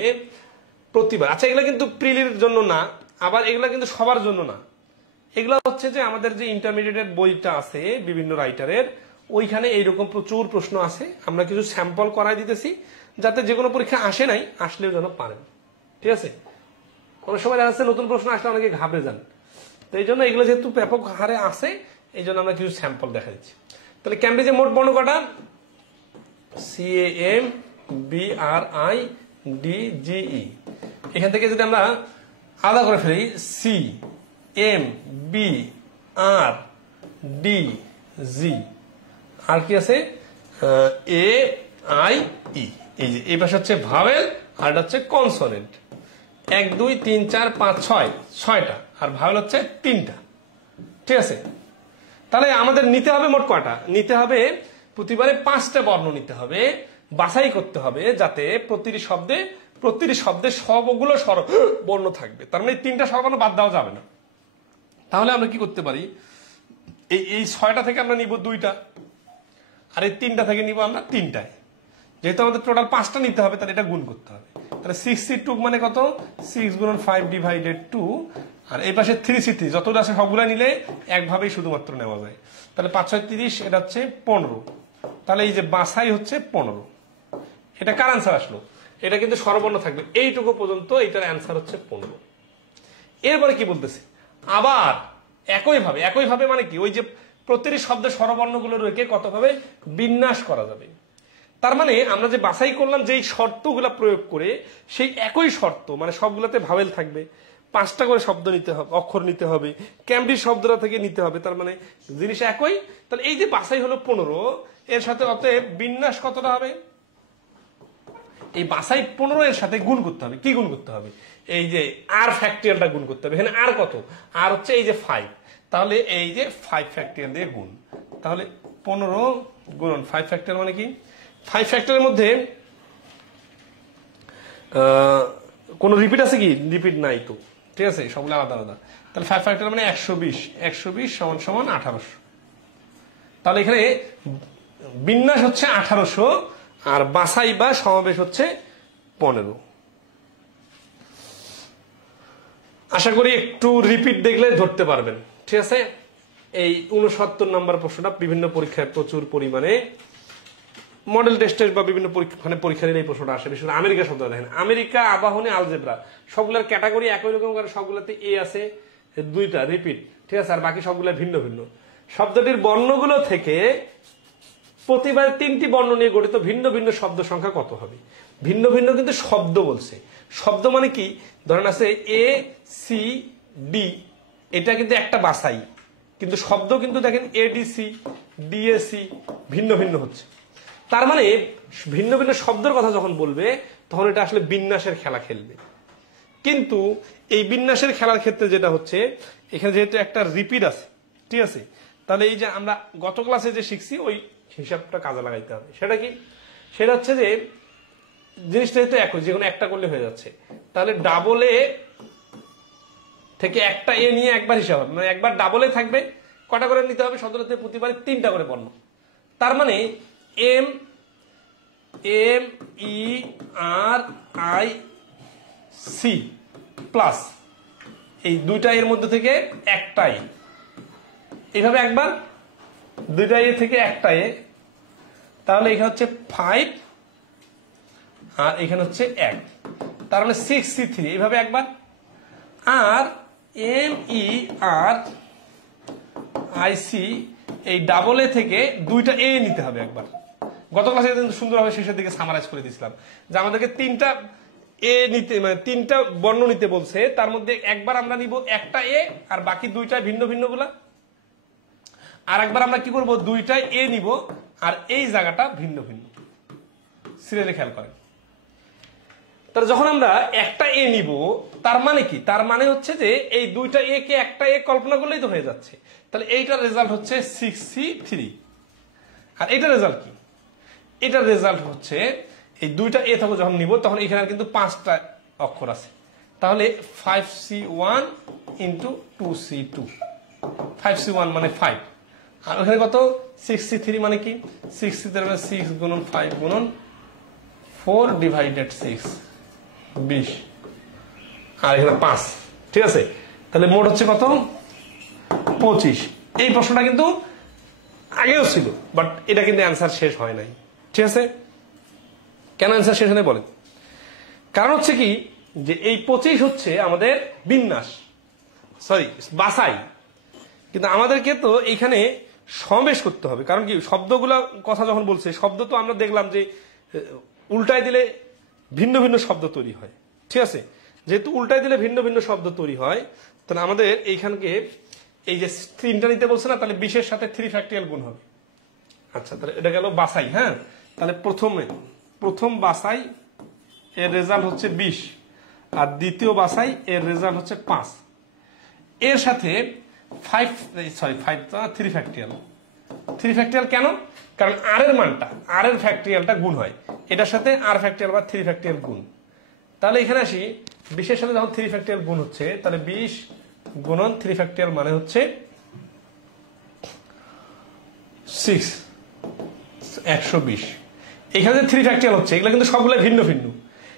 প্রতিবার, আচ্ছা এগুলো কিন্তু প্রিলির জন্য না, আবার এগুলা কিন্তু সবার জন্য না, এগুলা হচ্ছে যে আমাদের যে ইন্টারমিডিয়েটের বইটা আছে বিভিন্ন রাইটারের, ওইখানে এইরকম প্রচুর প্রশ্ন আছে, আমরা কিছু স্যাম্পল করাই দিতেছি যাতে যে কোনো পরীক্ষা আসে নাই আসলেও যেন পারেন, ঠিক আছে। কোনো সময় দেখা যাচ্ছে নতুন প্রশ্ন আসলে অনেকে ঘাবড়ে যান, তো এই জন্য এগুলো যেহেতু ব্যাপক হারে আছে এই জন্য আমরা কিছু স্যাম্পল দেখা দিচ্ছি। তাহলে ক্যামব্রিজের মোট বর্ণ কটা, CAMBRIDGE, এখান থেকে যদি আমরা আলাদা করে ফেলি CMBRDG, আর কি আছে AIE, এই যে এই পাশে হচ্ছে ভাওয়েল আর এটা হচ্ছে কনসোনেন্ট। 1 2 3 4 5 6, 6টা, আর ভাওয়েল হচ্ছে 3টা, ঠিক আছে। তাহলে আমাদের নিতে হবে মোট কয়টা, নিতে হবে প্রতিবারে 5টা বর্ণ নিতে হবে, বাছাই করতে হবে যাতে প্রতিটি শব্দে সবগুলো স্বরবর্ণ থাকবে, তার মানে 3টা স্বরবর্ণ বাদ দেওয়া যাবে না। তাহলে আমরা কি করতে পারি, এই 6টা থেকে আমরা নিব 2টা, আর এই 3টা থেকে নিব আমরা 3টায়, যেহেতু আমাদের টোটাল 5টা নিতে হবে তাহলে এটা গুণ করতে হবে। তাহলে 6C2 মানে কত, 6 গুণন 5 ডিভাইডেড 2, আর এই পাশে 3C3 যতটা আছে সবগুলা নিলে একভাবেই শুধুমাত্র নেওয়া যায়। তাহলে 5 6 30, এটা হচ্ছে 15, তাহলে এই যে বাছাই হচ্ছে 15, এটা কার অ্যান্সার আসলো, এটা কিন্তু স্বরবর্ণ থাকবে এইটুকু পর্যন্ত, এটার অ্যান্সার হচ্ছে 15। এরপরে কি বলতেছি, আবার একইভাবে মানে কি, ওই যে প্রতিটি শব্দের স্বরবর্ণগুলো রেখে কতভাবে বিন্যাস করা যাবে। তার মানে আমরা যে বাছাই করলাম যেই শর্তগুলো প্রয়োগ করে, সেই একই শর্ত মানে সবগুলোতে ভাওয়েল থাকবে, 5টা করে শব্দ নিতে হবে, অক্ষর নিতে হবে, ক্যামব্রিজ শব্দটা থেকে নিতে হবে, তার মানে জিনিস একই। তাহলে এই যে বাছাই হলো 15, এর সাথে অতএব বিন্যাস কতটা হবে, এই বাছাই 15 এর সাথে গুণ করতে হবে। কি গুণ করতে হবে, এই যে আর ফ্যাক্টরিয়ালটা গুণ করতে হবে। এখানে আর কত, আর হচ্ছে এই যে 5, তাহলে এই যে 5 ফ্যাক্টরিয়াল দিয়ে গুণ, তাহলে 15 গুণন 5 ফ্যাক্টরিয়াল মানে কি, 5 ফ্যাক্টরের মধ্যে কোনো রিপিট আছে কি? রিপিট নাই তো, ঠিক আছে, সবগুলো আলাদা আলাদা। তাহলে 5 ফ্যাক্টরিয়াল মানে 120, 120 সমান সমান 1800। তাহলে এখানে বিন্যাস হচ্ছে 1800 আর বাছাই বা সমাবেশ হচ্ছে 15। আশা করি একটু রিপিট দেখলে ধরতে পারবেন, ঠিক আছে। এই 69 নম্বর প্রশ্নটা বিভিন্ন পরীক্ষায় প্রচুর পরিমাণে মডেল টেস্টের বা বিভিন্ন পরীক্ষা দিলে এই প্রশ্নটা আসে। বিশেষ করে আমেরিকা শব্দ দেখেন, আমেরিকা, আবাহনী, আলজেব্রা সবগুলোর ক্যাটাগরি একই রকম করে, সবগুলোতে এ আছে, দুইটা রিপিট, ঠিক আছে, আর বাকি সবগুলো ভিন্ন ভিন্ন। শব্দটির বর্ণগুলো থেকে প্রতিবার 3টি বর্ণ নিয়ে গঠিত ভিন্ন ভিন্ন শব্দ সংখ্যা কত হবে? ভিন্ন ভিন্ন কিন্তু শব্দ বলছে। শব্দ মানে কি? ধরেন আছে এ সি ডি, এটা কিন্তু একটা বাছাই, কিন্তু শব্দ কিন্তু দেখেন এডিসি, ডিএসি ভিন্ন ভিন্ন হচ্ছে। তার মানে ভিন্ন ভিন্ন শব্দের কথা যখন বলবে তখন এটা আসলে বিন্যাসের খেলা খেলবে। কিন্তু এই বিন্যাসের খেলার ক্ষেত্রে যেটা হচ্ছে, এখানে যেহেতু একটা রিপিট আছে, ঠিক আছে, তাহলে এই যে আমরা গত ক্লাসে যে শিখছি ওই হিসাবটা কাজে লাগাইতে হবে। সেটা কি? সেটা হচ্ছে যে জিনিসটা যেহেতু একই, যে কোনো একটা করলে হয়ে যাচ্ছে, তাহলে ডাবল এ থেকে একটা এ নিয়ে একবার হিসাব হবে, মানে একবার ডাবল এ থাকবে, কটা করে নিতে হবে? শব্দটাতে প্রতিবারে 3টা করে বর্ণ। তার মানে M M E R I C plus এই দুইটা এর মধ্যে থেকে একটাই, এইভাবে একবার দুইটা এ থেকে একটা এ, তাহলে এখানে হচ্ছে 5 আর এখানে হচ্ছে 1, তার মানে 6C3 এইভাবে একবার। আর M E R I C এই ডাবল এ থেকে দুইটা এ নিতে হবে একবার। গত ক্লাসে কিন্তু সুন্দরভাবে শেষের দিকে সামারাইজ করে দিয়েছিলাম যে আমাদেরকে 3টা এ নিতে, মানে 3টা বর্ণ নিতে বলছে, তার মধ্যে একবার আমরা নিব একটা এ আর বাকি দুইটা ভিন্ন ভিন্ন গুলা, আর একবার আমরা কি করব? দুইটা এ নিব আর এই জায়গাটা ভিন্ন ভিন্ন। সিরিয়ালে খেয়াল করেন, তাহলে যখন আমরা একটা এ নিব তার মানে কি? তার মানে হচ্ছে যে এই দুইটা এ কে একটা এ কল্পনা করলেই তো হয়ে যাচ্ছে। তাহলে এইটার রেজাল্ট হচ্ছে 6C3। আর এটার রেজাল্ট কি? এটার রেজাল্ট হচ্ছে এই দুইটা এ থেকে যখন নিব তখন এখানে কিন্তু 5টা অক্ষর আছে, তাহলে 5C1 ইন্টু 2C2, 5C1 মানে 5, আর ওখানে কত? 6C3 মানে কি? 6C3 মানে 6 গুণন 5 গুণন 4 ডিভাইডেড 6, 20, আর এখানে 5, ঠিক আছে। তাহলে মোট হচ্ছে কত? 25। এই প্রশ্নটা কিন্তু আগেও ছিল, বাট এটা কিন্তু অ্যান্সার শেষ হয় নাই, ঠিক আছে। কেন অ্যান্সার শেষ হয় বলেন? কারণ হচ্ছে কি, যে এই 25 হচ্ছে আমাদের বিন্যাস, সরি বাছাই, কিন্তু আমাদেরকে তো এইখানে সমাবেশ করতে হবে। কারণ কি, শব্দগুলা কথা যখন বলছে, শব্দ তো আমরা দেখলাম যে উল্টায় দিলে ভিন্ন ভিন্ন শব্দ তৈরি হয়, ঠিক আছে। যেহেতু উল্টায় দিলে ভিন্ন ভিন্ন শব্দ তৈরি হয়, তাহলে আমাদের এইখানকে এই যে 3টা নিতে বলছে না, তাহলে 20-এর সাথে 3 ফ্যাক্টরিয়াল গুণ হবে। আচ্ছা, তাহলে এটা গেল বাছাই। হ্যাঁ, তাহলে প্রথম বাছাই এর রেজাল্ট হচ্ছে 20, আর দ্বিতীয় বাছাই এর রেজাল্ট হচ্ছে 5। এর সাথে 3 ফ্যাক্টরিয়াল। 3 ফ্যাক্টরিয়াল কেন? কারণ আর এর মানটা, আর এর ফ্যাক্টরিয়ালটা গুণ হয় এটার সাথে, আর ফ্যাক্টরিয়াল বা 3 ফ্যাক্টরিয়াল গুণ। তাহলে এখানে আসি, 20-এর সাথে যখন 3 ফ্যাক্টরিয়াল গুণ হচ্ছে, তাহলে 20 গুণন 3 ফ্যাক্টরিয়াল মানে হচ্ছে 6, 120। এখানে 3 ফ্যাক্টরিয়াল হচ্ছে, এগুলো কিন্তু সবগুলো ভিন্ন ভিন্ন,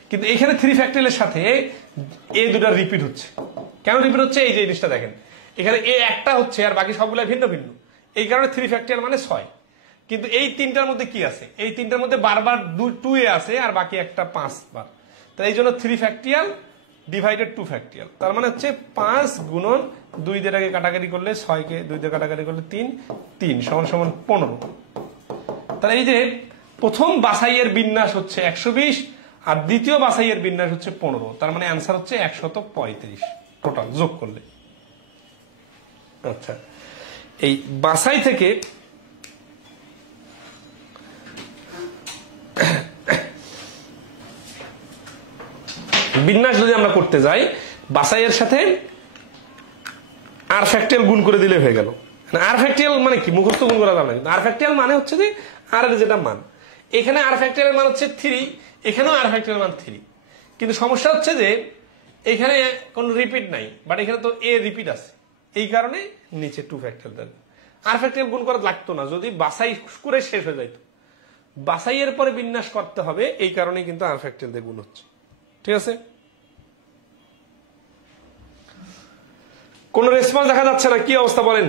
কিন্তু এখানে 3 ফ্যাক্টরিয়ালের সাথে এই দুটা রিপিট হচ্ছে। কেন রিপিট হচ্ছে? এই যে জিনিসটা দেখেন, এখানে এ একটা হচ্ছে আর বাকি সবগুলো ভিন্ন ভিন্ন, এই কারণে 3 ফ্যাক্টরিয়াল মানে 6। কিন্তু এই 3টার মধ্যে কি আছে? এই 3টার মধ্যে বারবার 2 এ আছে আর বাকি একটা 5 বার, তাই এই জন্য 3 ফ্যাক্টরিয়াল ডিভাইডেড 2 ফ্যাক্টরিয়াল, তার মানে হচ্ছে 5 গুণন 2 দিয়ে আগে কাটাকাটি করলে 6 কে 2 দিয়ে কাটাকাটি করলে 3 সমান সমান 15। তাহলে এই যে প্রথম বাছাইয়ের বিন্যাস হচ্ছে 120 আর দ্বিতীয় বাছাইয়ের বিন্যাস হচ্ছে 15, তার মানে অ্যান্সার হচ্ছে 135 টোটাল যোগ করলে। আচ্ছা, এই বাছাই থেকে বিন্যাস যদি আমরা করতে যাই, বাছাইয়ের সাথে আর ফ্যাক্টরিয়াল গুণ করে দিলে হয়ে গেল। আর ফ্যাক্টরিয়াল মানে কি? মুখস্থ গুণ করা যাবে না। আর ফ্যাক্টরিয়াল মানে হচ্ছে যে আর এর যেটা মান, এখানে আর ফ্যাক্টরিয়াল মান হচ্ছে 3, এখানেও আর ফ্যাক্টরিয়াল মান 3, কিন্তু সমস্যা হচ্ছে যে এখানে কোনো রিপিট নাই, বাট এখানে তো এ রিপিট আছে, এই কারণে নিচে 2 ফ্যাক্টরিয়াল। আর ফ্যাক্টরিয়াল গুণ করা লাগতো না যদি বাছাই করে শেষ হয়ে যাইতো, বাছাইয়ের পরে বিন্যাস করতে হবে, এই কারণে কিন্তু আর ফ্যাক্টরিয়াল দিয়ে গুণ হচ্ছে। ঠিক আছে, কোন রেসপন্স দেখা যাচ্ছে না, কি অবস্থা বলেন?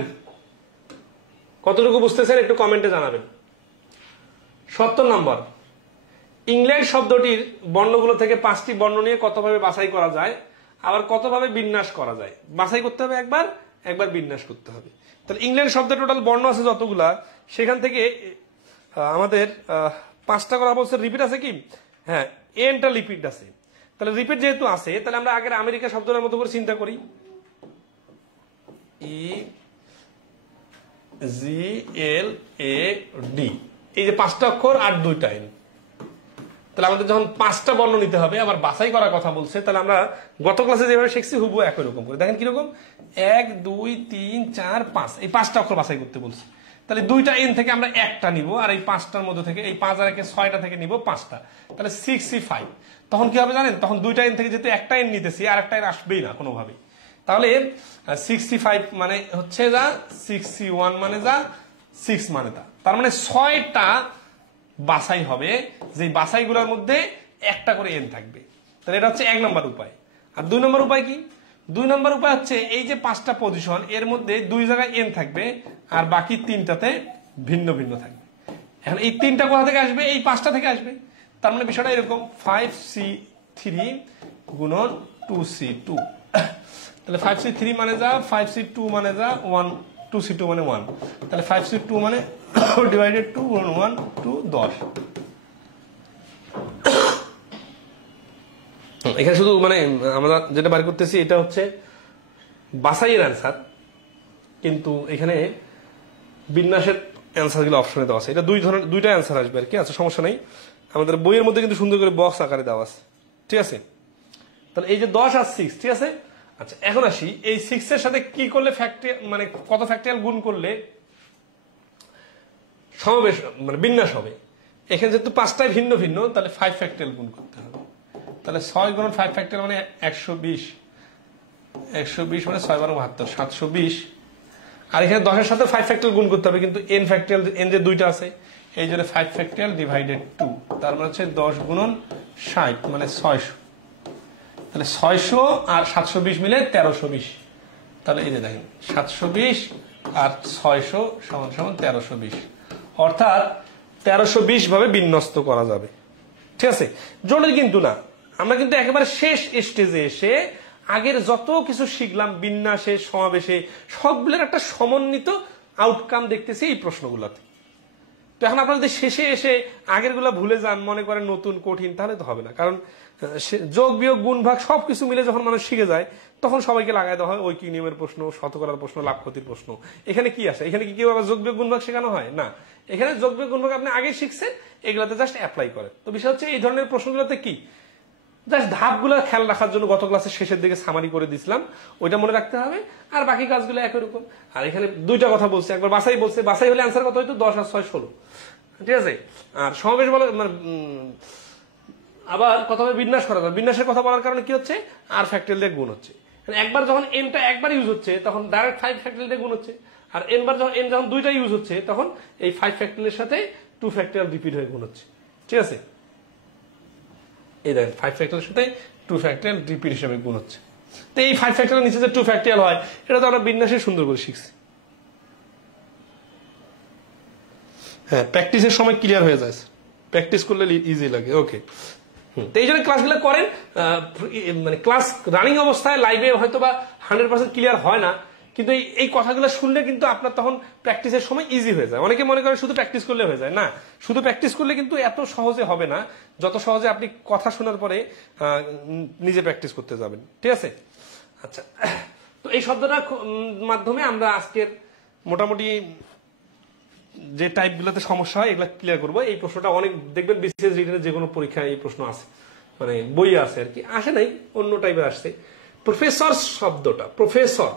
কতটুকু বুঝতেছেন একটু কমেন্টে জানাবেন। 70 নম্বর, ইংল্যান্ড শব্দটির বর্ণগুলো থেকে 5টি বর্ণ নিয়ে কতভাবে বাছাই করা যায়, আবার কতভাবে বিন্যাস করা যায়। বাছাই করতে হবে একবার, একবার বিন্যাস করতে হবে। তাহলে ইংল্যান্ড শব্দের টোটাল বর্ণ আছে যতগুলা, সেখান থেকে আমাদের 5টা করা বলছে, রিপিট আছে কি? হ্যাঁ, এনটা রিপিট আছে। তাহলে রিপিট যেহেতু আছে, তাহলে আমরা আগের আমেরিকা শব্দের মতো করে চিন্তা করি, EGLAD, এই যে 5টা অক্ষর আর 2টা এন। তাহলে আমাদের যখন 5টা বর্ণ নিতে হবে, আবার বাছাই করার কথা বলছে, তাহলে আমরা গত ক্লাসে যেভাবে শিখছি হুবহু একই রকম করে দেখেন কিরকম, 1 2 3 4 5, এই 5টা অক্ষর বাছাই করতে বলছে। তাহলে 2টা এন থেকে আমরা একটা নিব, আর এই 5টার মধ্যে থেকে, এই 5 আর 1 6টা থেকে নিব 5টা, তাহলে 65। তখন কি হবে জানেন? তখন 2টা এন থেকে যেহেতু একটা এন নিতেছি, আর একটা এন আসবেই না কোনোভাবেই। তাহলে 65 মানে হচ্ছে যা, 61 মানে যা, 6 মানে তা, তার মানে 6টা বাছাই হবে, যে বাছাইগুলোর মধ্যে একটা করে এন থাকবে। তাহলে এটা হচ্ছে 1 নম্বর উপায়। আর 2 নম্বর উপায় কি? 2 নম্বর উপায় হচ্ছে এই যে 5টা পজিশন, এর মধ্যে 2 জায়গায় এন থাকবে, আর বাকি 3টাতে ভিন্ন ভিন্ন থাকবে। এখন এই 3টা কোথা থেকে আসবে? এই 5টা থেকে আসবে। তার মানে বিষয়টা এরকম, 5C3 গুণন 2C2। তাহলে 5C3 মানে যা, 5C2 মানে যা, 2C2 মানে 1, তাহলে 5C2 মানে ডিভাইডেড 2 গুণন 1 2 10। এখানে শুধু মানে আমরা যেটা বার করতেছি এটা হচ্ছে বাছাইয়ের অ্যান্সার, কিন্তু এখানে বিন্যাসের অ্যান্সার গুলো অপশনে দেওয়া আছে। এটা 2টা অ্যান্সার আসবে আর কি, আচ্ছা সমস্যা নেই। আমাদের বইয়ের মধ্যে কিন্তু সুন্দর করে বক্স আকারে দেওয়া আছে। ঠিক আছে, তাহলে এই যে 10 আর 6, ঠিক আছে। আচ্ছা এখন আসি, এই 6 এর সাথে কি করলে ফ্যাক্টরিয়াল, মানে কত ফ্যাক্টরিয়াল গুণ করলে সমাবেশ মানে বিন্যাস হবে। এখানে যেহেতু 5টাই ভিন্ন ভিন্ন, তাহলে 5 ফ্যাক্টরিয়াল গুণ করতে হবে। তাহলে 6 গুণন 5 ফ্যাক্টরিয়াল মানে 120, 120 মানে 6 12 72, 720। আর এখানে 10 এর সাথে 5 ফ্যাক্টরিয়াল গুণ করতে হবে, কিন্তু n ফ্যাক্টরিয়াল, n যে 2টা আছে, এই জন্য 5 ফ্যাক্টরিয়াল ডিভাইডেড 2, তার মানে হচ্ছে 10 গুণন 60 মানে 600। তাহলে 600 আর 720 মিলে 1320। তাহলে এই যে দেখেন 720 আর 600 সমান সমান 1320, অর্থাৎ 1320 ভাবে বিন্যস্ত করা যাবে। ঠিক আছে, জটিল কিন্তু না। আমরা কিন্তু একেবারে শেষ স্টেজে এসে আগের যত কিছু শিখলাম বিন্যাসে, সমাবেশে, সবগুলোর একটা সমন্বিত আউটকাম দেখতেছি এই প্রশ্নগুলোতে। তো এখন আপনারা যদি শেষে এসে আগের গুলা ভুলে যান, মনে করেন নতুন কঠিন, তাহলে তো হবে না। কারণ যোগ বিয়োগ গুণ ভাগ সবকিছু মিলে যখন মানুষ শিখে যায়, তখন সবাইকে লাগাই দেওয়া হয় ঐকিক নিয়মের প্রশ্ন, শতকরার প্রশ্ন, লাভ ক্ষতির প্রশ্ন। এখানে কি আসে? এখানে কি কেউ আবার যোগ বিয়োগ গুণ ভাগ শেখানো হয় না। এখানে যোগ বিয়োগ গুণ ভাগ আপনি আগে শিখছেন, এগুলাতে জাস্ট অ্যাপ্লাই করেন। তো বিষয় হচ্ছে এই ধরনের প্রশ্নগুলোতে কি জাস্ট ধাপগুলো খেয়াল রাখার জন্য গত ক্লাসের শেষের দিকে সামারি করে দিছিলাম, ওইটা মনে রাখতে হবে। আর বাকি কাজগুলো একই রকম। আর এখানে 2টা কথা বলছে, একবার বাছাই বলছে, বাছাই হলে অ্যান্সার কত হইতো? 10 আর 6 16। ঠিক আছে, আর সমাবেশ বলে মানে আবার কথা বিন্যাস করা যায়। বিন্যাসের কথা বলার কারণে কি হচ্ছে? আর ফ্যাক্টরিয়াল দিয়ে গুণ হচ্ছে। একবার যখন এনটা একবার ইউজ হচ্ছে, তখন ডাইরেক্ট 5 ফ্যাক্টরিয়াল দিয়ে গুণ হচ্ছে। আর এন যখন 2টা ইউজ হচ্ছে, তখন এই 5 ফ্যাক্টরিয়ালের সাথে 2 ফ্যাক্টরিয়াল রিপিট হয়ে গুণ হচ্ছে। ঠিক আছে, এই দেখেন 5 ফ্যাক্টরিয়ালের সাথে 2 ফ্যাক্টরিয়াল রিপিট হিসেবে গুণ হচ্ছে। তো এই 5 ফ্যাক্টরিয়াল নিচে যে 2 ফ্যাক্টরিয়াল হয়, এটা তো আমরা বিন্যাসে সুন্দর করে শিখছি। হ্যাঁ, প্র্যাকটিসের সময় ক্লিয়ার হয়ে যায়, প্র্যাকটিস করলে ইজি লাগে। ওকে, তো এই জন্য ক্লাসগুলো করেন। মানে ক্লাস রানিং অবস্থায় লাইভে হয়তো বা 100% ক্লিয়ার হয় না, কিন্তু এই কথাগুলো শুনলে কিন্তু আপনার তখন প্র্যাকটিসের সময় ইজি হয়ে যায়। অনেকে মনে করে শুধু প্র্যাকটিস করলে হয়ে যায়, না, শুধু প্র্যাকটিস করলে কিন্তু এত সহজে হবে না যত সহজে আপনি কথা শোনার পরে নিজে প্র্যাকটিস করতে যাবেন। ঠিক আছে, আচ্ছা, তো এই শব্দটার মাধ্যমে আমরা আজকের মোটামুটি যে টাইপগুলোতে সমস্যা হয় এগুলো ক্লিয়ার করবো। এই প্রশ্নটা অনেক দেখবেন বিসিএস রিটেনের যে কোনো পরীক্ষায় এই প্রশ্ন আছে, মানে বই আছে আর কি, আসে নাই, অন্য টাইপের আসছে। প্রফেসর শব্দটা, প্রফেসর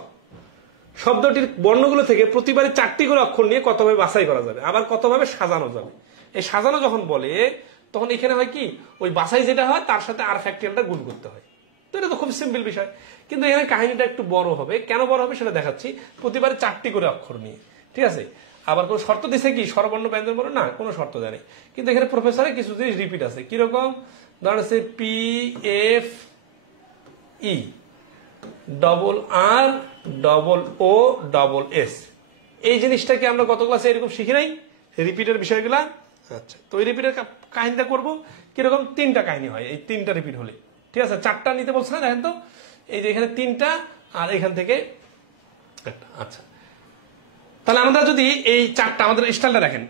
শব্দটির বর্ণগুলো থেকে প্রতিবারই 4টি করে অক্ষর নিয়ে কতভাবে বাছাই করা যাবে, আবার কতভাবে সাজানো যাবে। এই সাজানো যখন বলে, তখন এখানে হয় কি ওই বাসাই যেটা হয় তার সাথে আর ফ্যাক্টরিয়ালটা গুণ করতে হয়। তো এটা তো খুব সিম্পল বিষয়, কিন্তু এখানে কাহিনীটা একটু বড় হবে। কেন বড় হবে সেটা দেখাচ্ছি। প্রতিবারে 4টি করে অক্ষর নিয়ে, ঠিক আছে। আবার কোনো শর্ত দিছে কি স্বরবর্ণ ব্যঞ্জন বর্ণ, না কোনো শর্ত দেয় নাই, কিন্তু এখানে প্রফেসরের কিছু জিনিস রিপিট আছে। কিরকম? ধরেন হচ্ছে পি এফ ই ডবল আর ডবল ও ডবল এস, এই জিনিসটাকে আমরা গত ক্লাসে এরকম শিখি নাই রিপিটের বিষয়গুলা। আচ্ছা, তো ওই রিপিটের কাহিনীটা করবো কিরকম? 3টা কাহিনী হয় এই 3টা রিপিট হলে, ঠিক আছে। 4টা নিতে বলছে না, দেখেন তো এই যে এখানে 3টা আর এখান থেকে একটা। আচ্ছা, তাহলে আমরা যদি এই 4টা আমাদের স্টাইলটা দেখেন,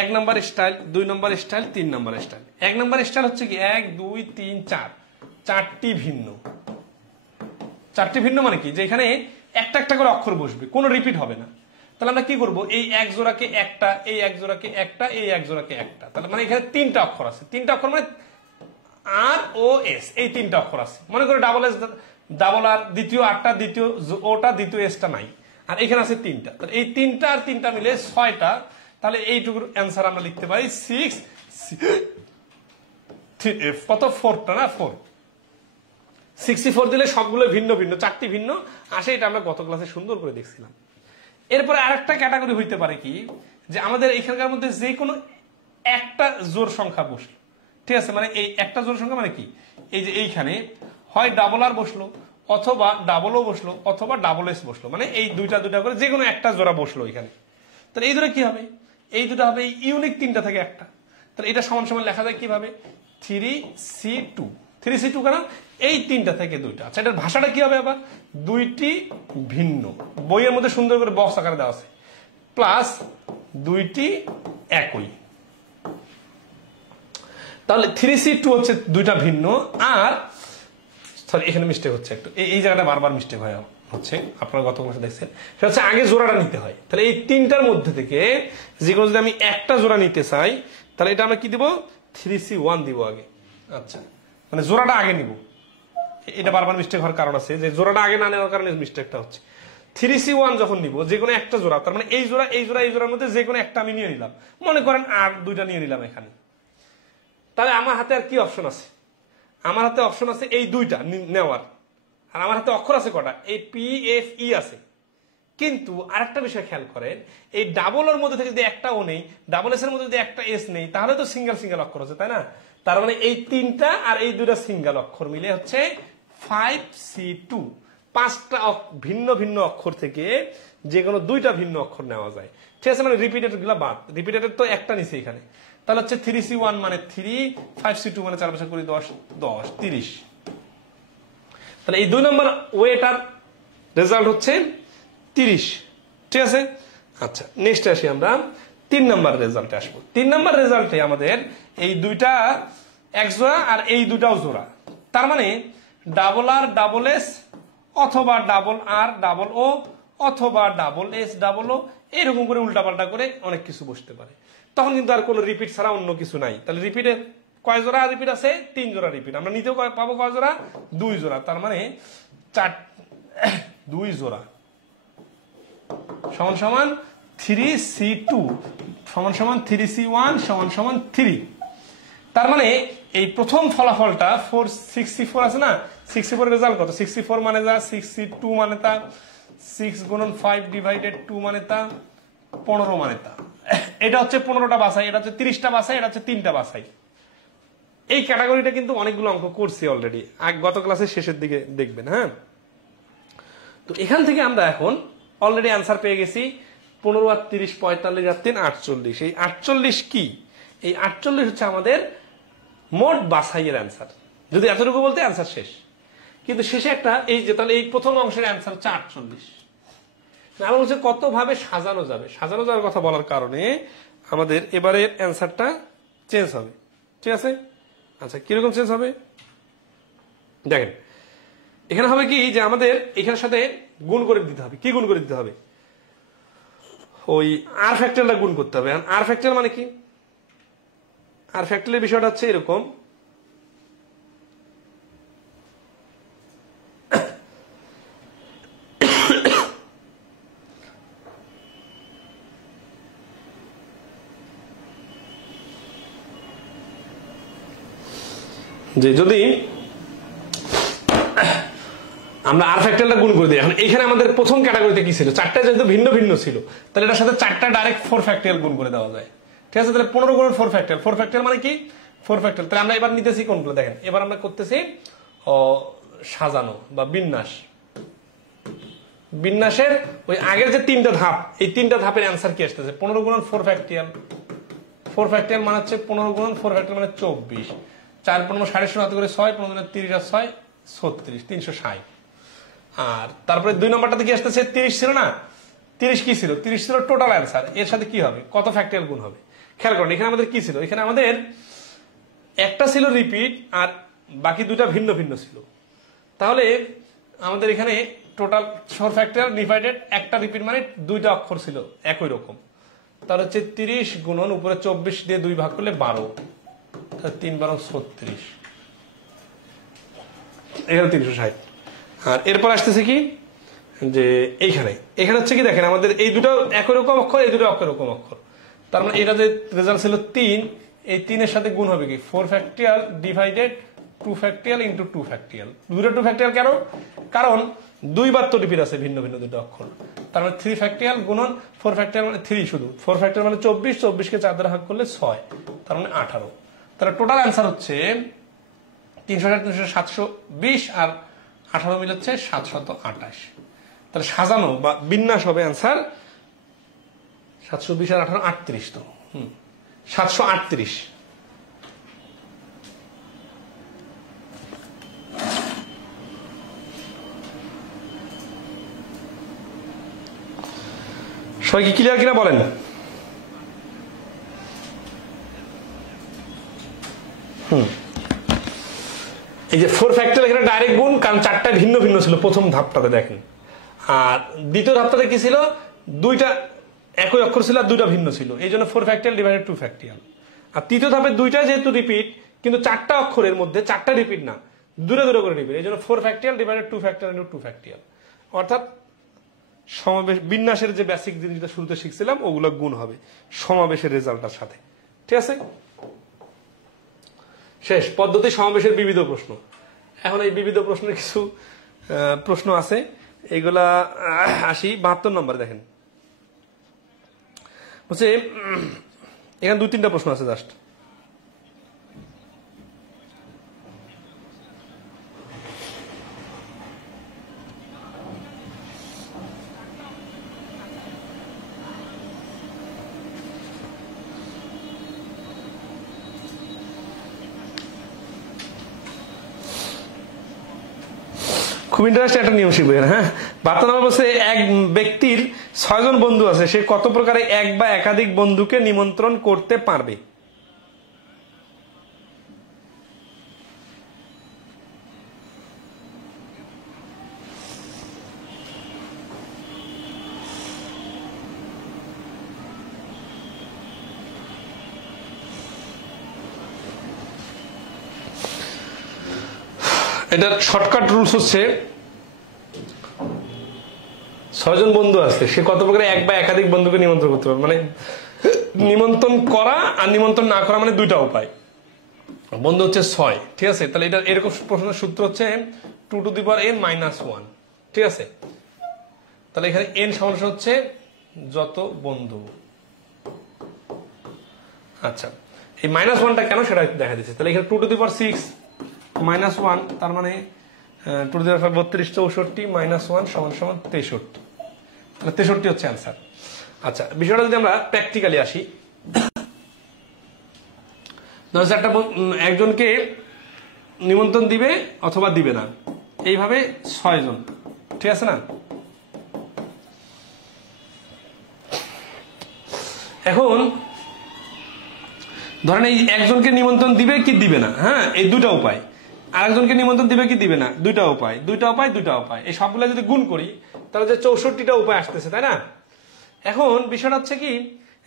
1 নম্বর স্টাইল, 2 নম্বর স্টাইল, 3 নম্বর স্টাইল। 1 নম্বর স্টাইল হচ্ছে কি 1 2 3 4, 4টি ভিন্ন। 4টি ভিন্ন মানে কি? যে এখানে একটা একটা করে অক্ষর বসবে, কোনো রিপিট হবে না। তাহলে আমরা কি করব? এই 1 জোড়াকে একটা, এই 1 জোড়াকে একটা, এই 1 জোড়াকে একটা। তাহলে মানে এখানে 3টা অক্ষর আছে। 3টা অক্ষর মানে আর ও এস, এই 3টা অক্ষর আছে। মনে করে ডাবল এস, ডাবল আর, দ্বিতীয় আরটা, দ্বিতীয় ওটা, দ্বিতীয় এসটা নাই, আর এখানে আছে 3টা। তাহলে এই 3টা আর 3টা মিলে 6টা। তাহলে এইটুকুর অ্যান্সার আমরা লিখতে পারি 6 কত 4টা না 4, 64 দিলে সবগুলো ভিন্ন ভিন্ন, 4টি ভিন্ন আসে। এটা আমরা গত ক্লাসে সুন্দর করে দেখছিলাম। এরপরে আরেকটা ক্যাটাগরি হইতে পারে কি, যে আমাদের এখানকার মধ্যে যে কোনো একটা জোড় সংখ্যা বসলো, ঠিক আছে। মানে এই একটা জোড় সংখ্যা মানে কি, এই যে এইখানে হয় ডাবল আর বসলো, অথবা ডাবল ও বসলো, অথবা ডাবল এস বসলো, মানে এই দুইটা করে যে কোনো একটা জোড়া বসলো এখানে। তাহলে এই দুটো কি হবে? এই দুটো হবে ইউনিক 3টা থেকে একটা। তাহলে এটা সমান সমান লেখা যায় কিভাবে? 3C2। 3C2 কেন? এই 3টা থেকে 2টা। আচ্ছা, এটার ভাষাটা কি হবে আবার? 2টি ভিন্ন, বইয়ের মধ্যে সুন্দর করে বক্স আকারে দেওয়া আছে, প্লাস 2টি একই। তাহলে 3C2 হচ্ছে 2টা ভিন্ন, আর সরি এখানে মিস্টেক হচ্ছে একটু, এই জায়গাটা বারবার মিস্টেক হচ্ছে, আপনারা গত ক্লাসে দেখছেন। সেটা হচ্ছে আগে জোড়াটা নিতে হয়। তাহলে এই 3টার মধ্যে থেকে যে কোনো যদি আমি একটা জোড়া নিতে চাই, তাহলে এটা আমরা কি দিব? 3C1 দিব আগে। আচ্ছা, মানে জোড়াটা আগে নিব। এটা বারবার মিস্টেক হওয়ার কারণ আছে, যে জোড়াটা আগে না নেওয়ার কারণে মিস্টেকটা হচ্ছে। 3C1 যখন নিব, যে কোনো একটা জোড়া, তার মানে এই জোড়া, এই জোড়া, এই জোড়ার মধ্যে যে কোনো একটা আমি নিয়ে নিলাম। মনে করেন আর 2টা নিয়ে নিলাম এখানে। তাহলে আমার হাতে আর কি অপশন আছে? আমার হাতে অপশন আছে এই 2টা নেওয়ার, আর আমার হাতে অক্ষর আছে কটা? এই পি এফ ই আছে। কিন্তু আরেকটা বিষয় খেয়াল করেন, এই ডাবল এর মধ্যে থেকে যদি একটা ও নেই, ডাবল এস এর মধ্যে যদি একটা এস নেই, তাহলে তো সিঙ্গেল সিঙ্গেল অক্ষর আছে, তাই না? তার মানে এই 3টা আর এই 2টা সিঙ্গেল অক্ষর মিলে হচ্ছে 5C2। 5টা ভিন্ন ভিন্ন অক্ষর থেকে যে কোনো 2টা ভিন্ন অক্ষর নেওয়া যায়, ঠিক আছে। মানে রিপিটেড গুলা বাদ, রিপিটেড তো একটা নিচে এখানে। তাহলে হচ্ছে 3C1 মানে 3, 5C2 মানে 4 বছর করি 10, 10 30। তাহলে এই 2 নম্বর ওয়েটার রেজাল্ট হচ্ছে 30, ঠিক আছে। আচ্ছা, নেক্সট আসি আমরা 3 নম্বর রেজাল্টে আসবো। 3 নম্বর রেজাল্টে আমাদের এই 2টা এক জোড়া আর এই 2টাও জোড়া। তার মানে ডাবল আর ডাবল এস, অথবা ডাবল আর ডাবল ও, অথবা ডাবল এস ডাবল ও, এরকম করে উল্টাপাল্টা করে অনেক কিছু বসতে পারে। তখন কিন্তু আর কোনো রিপিট ছাড়া অন্য কিছু নাই। তাহলে রিপিটের কয় জোড়া রিপিট আছে? 3 জোড়া রিপিট। আমরা নিতেও পাবো কয় জোড়া? 2 জোড়া। তার মানে 2 জোড়া সমান সমান 3C2 সমান সমান 3C1 সমান সমান 3। তার মানে এই প্রথম ফলাফলটা 464 আছে না, 64 রেজাল্ট কত? 64 মানে যা, 62 মানে তা, 6 গুণন 5 ডিভাইডেড 2 মানে তা, 15 মানে তা। এটা হচ্ছে 15টা বাছাই, এটা হচ্ছে 30টা বাছাই, এটা হচ্ছে 3টা বাছাই। এই ক্যাটাগরিটা কিন্তু অনেকগুলো অঙ্ক করছি অলরেডি, গত ক্লাসের শেষের দিকে দেখবেন। হ্যাঁ, তো এখান থেকে আমরা এখন অলরেডি অ্যান্সার পেয়ে গেছি 15 আর 30 45 আর 3 48। এই 48 কি? এই 48 হচ্ছে আমাদের মোট বাছাইয়ের অ্যান্সার। যদি এতটুকু বলতে অ্যান্সার শেষ, কিন্তু শেষে একটা এই যে, তাহলে এই প্রথম অংশের অ্যান্সার হচ্ছে 48। এবং হচ্ছে কত ভাবে সাজানো যাবে, সাজানো যাওয়ার কথা বলার কারণে আমাদের এবারের অ্যান্সারটা চেঞ্জ হবে, ঠিক আছে। আচ্ছা, কিরকম চেঞ্জ হবে দেখেন। এখানে হবে কি, যে আমাদের এখানের সাথে গুণ করে দিতে হবে। কি গুণ করে দিতে হবে? ওই আর ফ্যাক্টরিয়ালটা গুণ করতে হবে। আর ফ্যাক্টরিয়াল মানে কি? আর ফ্যাক্টরিয়ালের বিষয়টা হচ্ছে এরকম, যে যদি আমরা আর ফ্যাক্টরিয়ালটা গুণ করে দিই, এখন এখানে আমাদের প্রথম ক্যাটাগরিতে কি ছিল, চারটা যেহেতু ভিন্ন ভিন্ন ছিল, তাহলে এটার সাথে চারটা ডাইরেক্ট 4 ফ্যাক্টরিয়াল গুণ করে দেওয়া যায়। ঠিক আছে, তাহলে 15 গুণ 4 ফ্যাক্টরিয়াল, 4 ফ্যাক্টরিয়াল মানে কি 4 ফ্যাক্টরিয়াল। তাহলে আমরা এবার নিতেছি কোনগুলো দেখেন, এবার আমরা করতেছি সাজানো বা বিন্যাস। বিন্যাসের ওই আগের যে তিনটা ধাপ, এই তিনটা ধাপের অ্যান্সার কি আসতেছে, 15 গুণ 4 ফ্যাক্টরিয়াল। 4 ফ্যাক্টরিয়াল মানে হচ্ছে 15 গুণ 4 ফ্যাক্টরিয়াল মানে 24, 4 15 16 করে 6, 15 30 আর 6 36, 360। আর তারপরে 2 নম্বরটাতে কি আসতেছে, 30 ছিল না, 30 কি ছিল, 30 ছিল টোটাল অ্যান্সার। এর সাথে কি হবে, কত ফ্যাক্টরিয়াল গুণ হবে। খেয়াল করুন এখানে আমাদের কি ছিল, এখানে আমাদের একটা ছিল রিপিট আর বাকি দুটা ভিন্ন ভিন্ন ছিল। তাহলে আমাদের এখানে টোটাল 4 ফ্যাক্টরিয়াল ডিভাইডেড একটা রিপিট মানে দুইটা অক্ষর ছিল একই রকম। তাহলে হচ্ছে 30 গুণন উপরে 24 দিয়ে 2 ভাগ করলে 12, 3 12 36, এখানে 360। আর এরপর আসতেছে কি যে এখানে হচ্ছে কি দেখেন আমাদের এই দুটো একই রকম অক্ষর, এই দুটো একই রকম অক্ষর। তার মানে এটা যে রেজাল্ট ছিল 3, এই 3 এর সাথে গুণ হবে কি 4 factorial divided 2 factorial into 2 factorial. দুটো 2 ফ্যাক্টরিয়াল কেন, কারণ 2 বার তো রিপিট আছে ভিন্ন ভিন্ন দুটো অক্ষর। তার মানে 3 ফ্যাক্টরিয়াল গুণন 4 ফ্যাক্টরিয়াল মানে 3 শুধু, 4 ফ্যাক্টরিয়াল মানে 24, 24 কে 4 দ্বারা ভাগ করলে 6, তার মানে 18। তাহলে টোটাল অ্যান্সার হচ্ছে 360 720 আর 18 মিল হচ্ছে 728। তাহলে সাজানো বা বিন্যাস হবে অ্যান্সার 720 আর 18 38, তো 738। সবাই কি ক্লিয়ার কিনা বলেন। এই যে 4 ফ্যাক্টরিয়াল এখানে ডাইরেক্ট গুণ, কারণ চারটা ভিন্ন ভিন্ন ছিল প্রথম ধাপটাতে দেখেন। আর দ্বিতীয় ধাপটাতে কি ছিল, দুইটা একই অক্ষর ছিল আর দুইটা ভিন্ন ছিল, এই জন্য 4 ফ্যাক্টরিয়াল ডিভাইডেড 2 ফ্যাক্টরিয়াল। আর তৃতীয় ধাপে দুইটা যেহেতু রিপিট, কিন্তু চারটা অক্ষরের মধ্যে চারটা রিপিট না, দূরে দূরে করে রিপিট, এই জন্য 4 factorial divided 2 factorial into 2 factorial. অর্থাৎ সমাবেশ বিন্যাসের যে বেসিক জিনিসটা শুরুতে শিখছিলাম ওগুলো গুণ হবে সমাবেশের রেজাল্টের সাথে। ঠিক আছে, শেষ পদ্ধতি সমাবেশের বিবিধ প্রশ্ন। এখন এই বিবিধ প্রশ্নের কিছু প্রশ্ন আছে, এগুলা আসি 72 নম্বরে দেখেন, বলছে এখানে 2-3টা প্রশ্ন আছে জাস্ট। খুব ইন্টারেস্টিং একটা নিয়ম শিখবে। হ্যাঁ, 72 নম্বর বলছে এক ব্যক্তির 6 জন বন্ধু আছে, সে কত প্রকারে এক বা একাধিক বন্ধুকে নিমন্ত্রণ করতে পারবে। এটার শর্টকাট রুলস হচ্ছে 6 জন বন্ধু আছে, সে কত প্রকারে এক বা একাধিক বন্ধুকে নিমন্ত্রণ করতে পারবে। মানে নিমন্ত্রণ করা আর নিমন্ত্রণ না করা মানে দুইটা উপায়। বন্ধু হচ্ছে 6, ঠিক আছে। তাহলে এটা এরকম প্রশ্নের সূত্র হচ্ছে 2 to the power n minus 1, ঠিক আছে। তাহলে এখানে n সমান হচ্ছে যত বন্ধু। আচ্ছা, এই মাইনাস 1টা কেন সেটা দেখা দিচ্ছে। তাহলে এখানে 2 টু দি পাওয়ার 6 মাইনাস 1, তার মানে 2 টু দি পাওয়ার 32 64 মাইনাস 1 সমান সমান 63। তাহলে 63 হচ্ছে অ্যান্সার। আচ্ছা, বিষয়টা যদি আমরা প্র্যাকটিক্যালি আসি, একজনকে নিমন্ত্রণ দিবে অথবা দিবে না, এইভাবে 6 জন, ঠিক আছে না। এখন ধরেন এই একজনকে নিমন্ত্রণ দিবে কি দিবে না, হ্যাঁ, এই দুটা উপায়। আরেকজনকে নিমন্ত্রণ দিবে কি দিবে না, দুইটা উপায়। এই সবগুলো যদি গুণ করি তাহলে যে 64টা উপায় আসতেছে, তাই না। এখন বিষয়টা হচ্ছে কি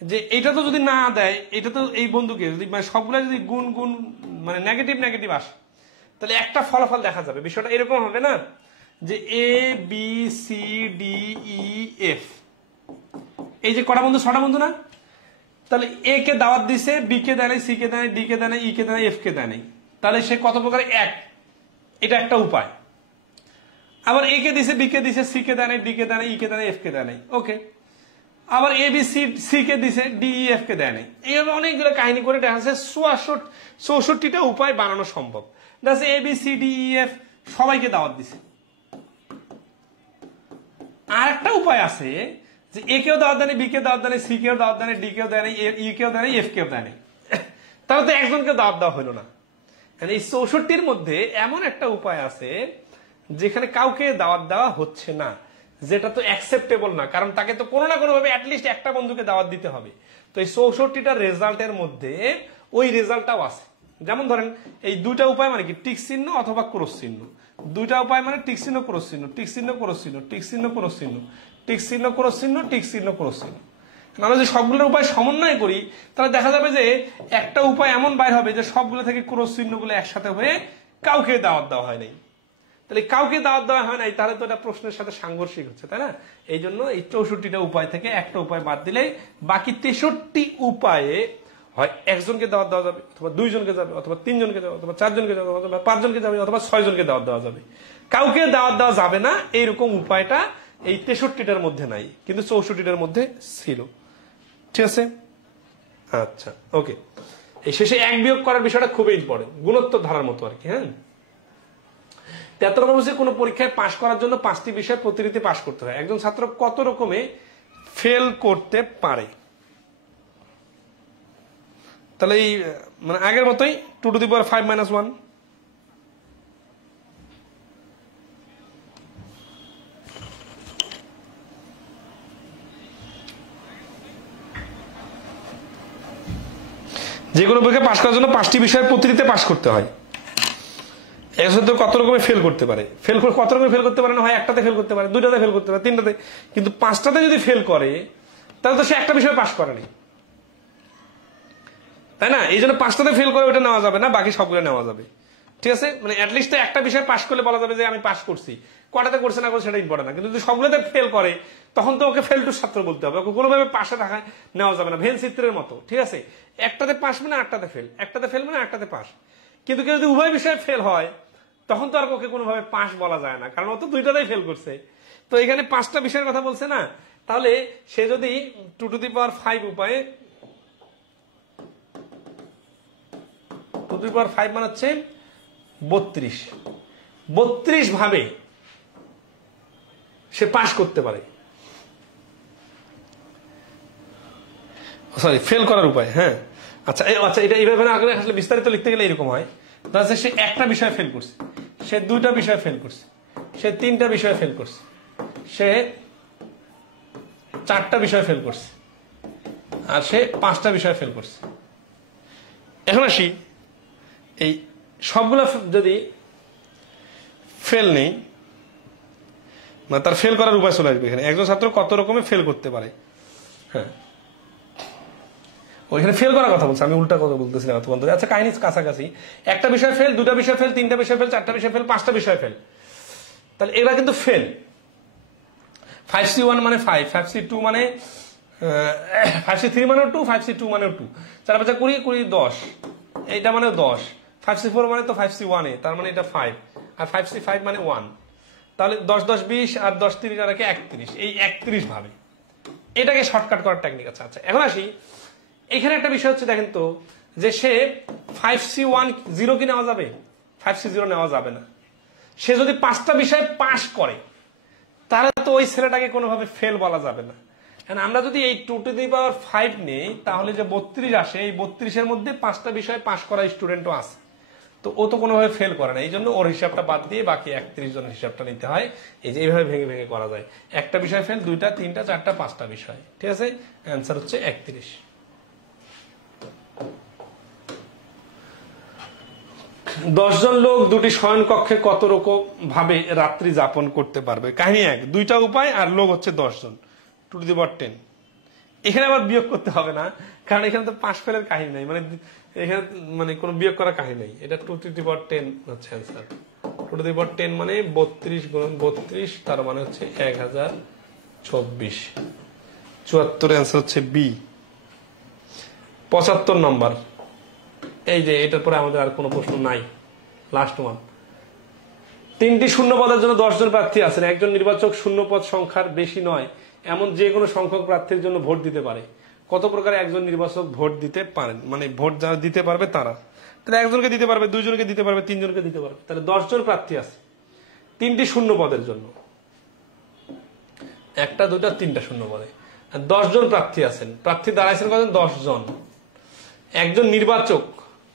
যে এইটা তো যদি না দেয়, এটা তো এই বন্ধুকে যদি মানে সবগুলা যদি গুণ গুণ মানে নেগেটিভ আসে, তাহলে একটা ফলাফল দেখা যাবে। বিষয়টা এরকম হবে না যে A B C D E F, এই যে কটা বন্ধু, 6টা বন্ধু না। তাহলে এ কে দাওয়াত দিছে, বি কে দেয় নাই, সি কে দেয় নাই, ডি কে দেয় নাই, ই কে দেয় নাই, এফ কে দেয় নাই। তাহলে সে কত প্রকার এক, এটা একটা উপায়। আবার এ কে দিছে, বি কে দিছে, সি কে দেয় নাই, ডি কে দেয় নাই, ই কে দেয় নাই, এফ কে দেয় নাই, ওকে। আবার এ বি সি কে দিছে, ডি ই এফ কে দেয় নাই। এইভাবে অনেকগুলো কাহিনী করে দেখা যাচ্ছে 64টা উপায় বানানো সম্ভব। দেখা A B C D E F সবাইকে দাওয়াত দিছে। আর একটা উপায় আছে যে এ কেও দাওয়াত দেয়, বি কে দাওয়াত দেয়, সি কেও দাওয়াত দেয়, ডি কেও দেয় নাই, ই কেও দেয় নাই, এফ কেও দেয় নাই। তাহলে তো একজনকে দাওয়াত দেওয়া হলো না। এই 64টির মধ্যে এমন একটা উপায় আছে যেখানে কাউকে দাওয়াত দেওয়া হচ্ছে না, যেটা তো অ্যাকসেপ্টেবল না, কারণ তাকে তো কোনো না কোনো ভাবে অ্যাটলিস্ট একটা বন্ধুকে দাওয়াত দিতে হবে। তো এই 64টা রেজাল্টের মধ্যে ওই রেজাল্টটাও আছে। যেমন ধরেন এই দুইটা উপায় মানে কি, টিক চিহ্ন অথবা ক্রস চিহ্ন। দুইটা উপায় মানে টিক চিহ্ন ক্রস চিহ্ন, টিক চিহ্ন ক্রস চিহ্ন, টিক চিহ্ন ক্রস চিহ্ন, টিক চিহ্ন ক্রস চিহ্ন, টিক চিহ্ন ক্রস চিহ্ন। আমরা যদি সবগুলোর উপায় সমন্বয় করি তাহলে দেখা যাবে যে একটা উপায় এমন বাইর হবে যে সবগুলো থেকে ক্রস চিহ্নগুলো একসাথে হয়ে কাউকে দাওয়াত দেওয়া হয় নাই। তাহলে কাউকে দাওয়াত দেওয়া হয় নাই, তাহলে তো এটা প্রশ্নের সাথে সাংঘর্ষিক হচ্ছে, তাই না? এই জন্য এই 64টা উপায় থেকে একটা উপায় বাদ দিলে বাকি 63 উপায়ে হয় একজনকে দাওয়াত দেওয়া যাবে, অথবা দুইজনকে যাবে, অথবা তিনজনকে যাবে, অথবা চারজনকে যাবে, অথবা পাঁচজনকে যাবে, অথবা 6জনকে দাওয়াত দেওয়া যাবে। কাউকে দাওয়াত দেওয়া যাবে না এইরকম উপায়টা এই 63টার মধ্যে নাই, কিন্তু 64টার মধ্যে ছিল। ঠিক আছে, আচ্ছা, ওকে। এই শেষে এক বিয়োগ করার বিষয়টা খুবই ইম্পর্টেন্ট, গুণোত্তর ধারার মতো আর কি। হ্যাঁ, 73 নম্বর কোন পরীক্ষায় পাশ করার জন্য 5টি বিষয় প্রতিনিধি পাশ করতে হয়। একজন ছাত্র কত রকমে ফেল করতে পারে? তাহলে এই মানে আগের মতোই 2 টু দি পাওয়ার 5 - 1। যে কোনো পরীক্ষায় পাশ করার জন্য 5টি বিষয়ের প্রতিনিধিতে পাশ করতে হয়। কত রকমের ফেল করতে পারে? কত রকমের ফেল করতে পারে না? হয় একটাতে ফেল করতে পারে, দুইটাতে ফেল করতে পারে, তিনটাতে, কিন্তু 5টাতে যদি ফেল করে তাহলে তো সে একটা বিষয় পাশ করেনি, তাই না? এই জন্য 5টাতে ফেল করে ওটা নেওয়া যাবে না, বাকি সবগুলো নেওয়া যাবে। ঠিক আছে, মানে অ্যাটলিস্ট একটা বিষয় পাশ করলে বলা যাবে যে আমি পাশ করছি। কটাতে করছে না করছে সেটা ইম্পর্টেন্ট না, কিন্তু যদি সবগুলোতে ফেল করে তখন তো ওকে ফেল টু ছাত্র বলতে হবে, ওকে কোনোভাবে পাশে রাখা নেওয়া যাবে না, ভেন চিত্রের মতো। ঠিক আছে, একটাতে পাস মানে আটটাতে ফেল, একটাতে ফেল মানে একটাতে পাস। কিন্তু কেউ যদি উভয় বিষয়ে ফেল হয় তখন তো আর ওকে কোনোভাবে পাস বলা যায় না, কারণ ও তো দুইটাতেই ফেল করছে। তো এখানে 5টা বিষয়ের কথা বলছে না, তাহলে সে যদি 2 টু দি পাওয়ার 5 উপায়ে 2 টু দি পাওয়ার 5 মানে হচ্ছে 32 ভাবে সে পাস করতে পারে, সরি ফেল করার উপায়। হ্যাঁ, আচ্ছা আচ্ছা, এটা এইভাবে না, আসলে বিস্তারিত লিখতে গেলে এরকম হয়। সে একটা বিষয় ফেল করছে, সে 2টা বিষয় ফেল করছে, সে 3টা বিষয় ফেল করছে, সে 4টা বিষয় ফেল করছে, আর সে 5টা বিষয় ফেল করছে। এখন আসি, এই সবগুলো যদি ফেল নেই মানে তার ফেল করার উপায় চলে আসবে এখানে। একজন ছাত্র কত রকমের ফেল করতে পারে? হ্যাঁ, ওইখানে ফেল করার কথা বলছে, আমি উল্টা কথা বলতেছিলাম বন্ধুরা। আচ্ছা, কাহিনী কাছাকাছি। একটা বিষয় ফেল, 2টা বিষয় ফেল, 3টা বিষয় ফেল, 4টা বিষয় ফেল, 5টা বিষয় ফেল। তাহলে এরা কিন্তু ফেল। 5C1 মানে 5, 5C2 মানে 5C3 মানে 2, 5C2 মানে 2, 4 5 20, 20 10, এইটা মানে 10, 5C4 মানে তো 5C1 এ, তার মানে এটা 5, আর 5C5 মানে 1। তাহলে 10 10 20 আর 10 30 আর 31, এই 31 ভাবে এটাকে শর্টকাট করার টেকনিক আছে। আচ্ছা, এখন আসি, এখানে একটা বিষয় হচ্ছে, দেখেন তো, যে সে 5C1 0 কি নেওয়া যাবে? 5C0 নেওয়া যাবে না। সে যদি 5টা বিষয় পাস করে তাহলে তো ওই ছেলেটাকে কোনোভাবে ফেল বলা যাবে না। আমরা যদি এই 2 টু দি পাওয়ার 5 নেই তাহলে যে 32 আসে, এই 32-এর মধ্যে 5টা বিষয় পাস করা স্টুডেন্টও আছে, তো ও তো কোনোভাবে ফেল করে না। এই জন্য ওর হিসাবটা বাদ দিয়ে বাকি 31 জনের হিসাবটা নিতে হয়। এই যে এইভাবে ভেঙে ভেঙে করা যায়, একটা বিষয় ফেল, 2টা 3টা 4টা 5টা বিষয়। ঠিক আছে, অ্যান্সার হচ্ছে 31। 10 জন লোক 2টি শয়ন কক্ষে কত রকম ভাবে রাত্রি যাপন করতে পারবে? কাহিনী এক, 2টা উপায়, আর লোক হচ্ছে 10 জন, 2 টু দি পাওয়ার 10। এখানে আবার বিয়োগ করতে হবে না, কারণ এখানে তো পাশ ফেলের কাহিনী নাই, মানে এখানে মানে কোনো বিয়োগ করার কাহিনী নাই। এটা 2 টু দি পাওয়ার 10 হচ্ছে অ্যান্সার। 2 টু দি পাওয়ার 10 মানে 32 গুণন 32, তার মানে হচ্ছে 1024। 74 অ্যান্সার হচ্ছে বি। 75 নম্বর, এই যে এটার পরে আমাদের আর কোনো প্রশ্ন নাই। লাস্ট ওয়ান, 3টি শূন্য পদের জন্য 10 জন প্রার্থী আছেন। একজন নির্বাচক শূন্য পদ সংখ্যার বেশি নয় এমন যে কোনো সংখ্যক প্রার্থীর জন্য ভোট দিতে পারে। কত প্রকারে একজন নির্বাচক ভোট দিতে পারেন? মানে ভোট যারা দিতে পারবে তারা, তাহলে একজনকে দিতে পারবে, 2 জনকে দিতে পারবে, 3 জনকে দিতে পারবে। তাহলে 10 জন প্রার্থী আছে 3টি শূন্য পদের জন্য, 1টা 2টা 3টা শূন্য পদে 10 জন প্রার্থী আছেন। প্রার্থী দাঁড়াইছেন কতজন? 10 জন। একজন নির্বাচক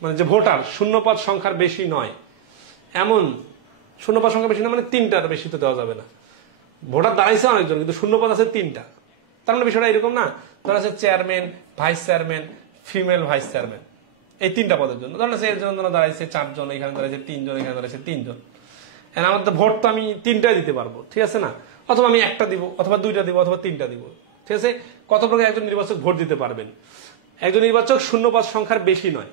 মানে যে ভোটার শূন্য পদ সংখ্যার বেশি নয় এমন, শূন্য পদ সংখ্যা বেশি না মানে 3টার বেশি তো দেওয়া যাবে না। ভোটার দাঁড়াইছে অনেকজন কিন্তু শূন্য পদ আছে 3টা। তার মানে বিষয়টা এরকম না, ধর আছে chairman, vice chairman, female vice chairman, এই 3টা পদের জন্য। ধরেন এর জন্য দাঁড়াইছে 4 জন, এখানে দাঁড়াইছে 3 জন, এখানে দাঁড়াইছে 3 জন। আমার তো ভোট তো আমি 3টাই দিতে পারবো, ঠিক আছে না? অথবা আমি 1টা দিব, অথবা 2টা দিব, অথবা 3টা দিব, ঠিক আছে? কত প্রকার একজন নির্বাচক ভোট দিতে পারবেন? একজন নির্বাচক শূন্য পদ সংখ্যার বেশি নয়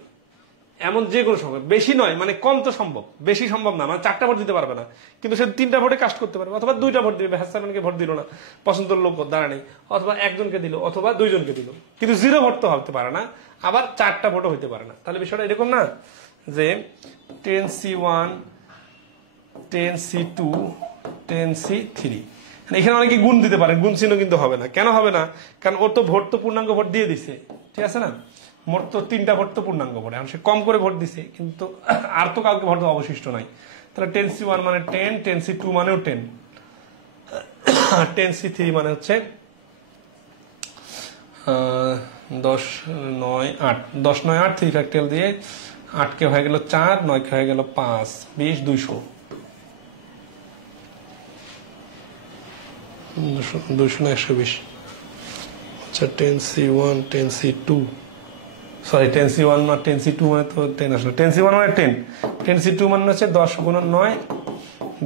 এমন যে কোনো সংখ্যা, বেশি নয় মানে কম তো সম্ভব, বেশি সম্ভব না, মানে 4টা ভোট দিতে পারবে না কিন্তু সে 3টা ভোটে কাস্ট করতে পারবে, অথবা 2টা ভোট দিবে, হ্যাসানকে ভোট দিল না, পছন্দের লোক দাঁড়া নেই, অথবা 1 জনকে দিল, অথবা 2 জনকে দিল, কিন্তু 0 ভোট তো হতে পারে না, আবার 4টা ভোটও হইতে পারে না। তাহলে বিষয়টা এরকম না যে 10C1 10C2 10C3, এখানে অনেকে গুণ দিতে পারেন, গুণ চিহ্ন কিন্তু হবে না। কেন হবে না? কারণ ওর তো ভোট তো পূর্ণাঙ্গ ভোট দিয়ে দিছে, ঠিক আছে না? মোট তো 3টা ভোট তো পূর্ণাঙ্গ ভোট, এখন সে কম করে ভোট দিছে কিন্তু আর তো কাউকে ভোট অবশিষ্ট নাই। তাহলে 10C1 মানে 10, 10C2 মানেও 10, 10C3 মানে হচ্ছে 10 9 8, 10 9 8, 3 ফ্যাক্টরিয়াল দিয়ে 8 কে হয়ে গেল 4, 9 কে হয়ে গেল 5, 20 200, 200 না 120। আচ্ছা 10C1 10C2, সরি 10C1 না 10C2 মানে তো 10 আসলে, 10C1 মানে 10, 10C2 মানে হচ্ছে 10 গুণন 9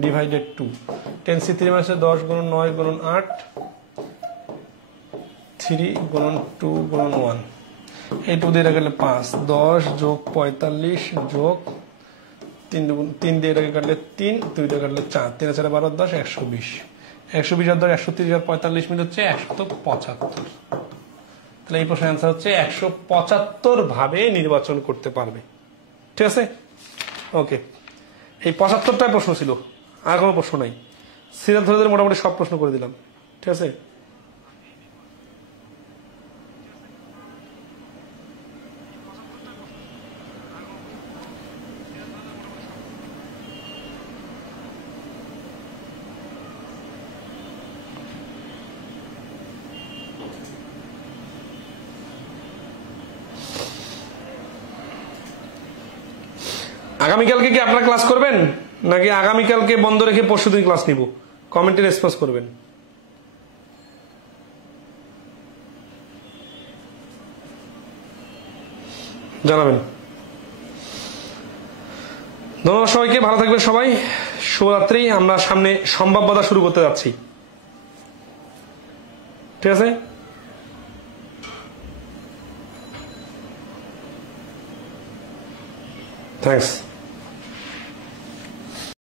ডিভাইডেড 2, 10C3 মানে হচ্ছে 10 গুণন 9 গুণন 8, 3 গুণন 2 গুণন 1, এই 2 দিয়ে গেলে 5, 10 যোগ 45 যোগ 3 দিয়ে কাটলে 3, 2 দিয়ে কাটলে 4, 3 4 12 10, 120, 120 আর 10 130 আর 45 মিনিট হচ্ছে 175। তাহলে এই প্রশ্নের অ্যান্সার হচ্ছে 175 ভাবে নির্বাচন করতে পারবে, ঠিক আছে? ওকে, এই 75টাই প্রশ্ন ছিল, আর কোনো প্রশ্ন নাই। সিরিয়াল ধরে মোটামুটি সব প্রশ্ন করে দিলাম, ঠিক আছে? আগামীকালকে কি আপনারা ক্লাস করবেন নাকি আগামীকালকে বন্ধ রেখে পরশুদিন ক্লাস নিব? কমেন্টে রেসপন্স করবেন, জানাবেন। ধন্যবাদ সবাইকে, ভালো থাকবেন সবাই, শুভরাত্রি। আমরা সামনে সম্ভাব্যতা শুরু করতে যাচ্ছি, ঠিক আছে? থ্যাংকস।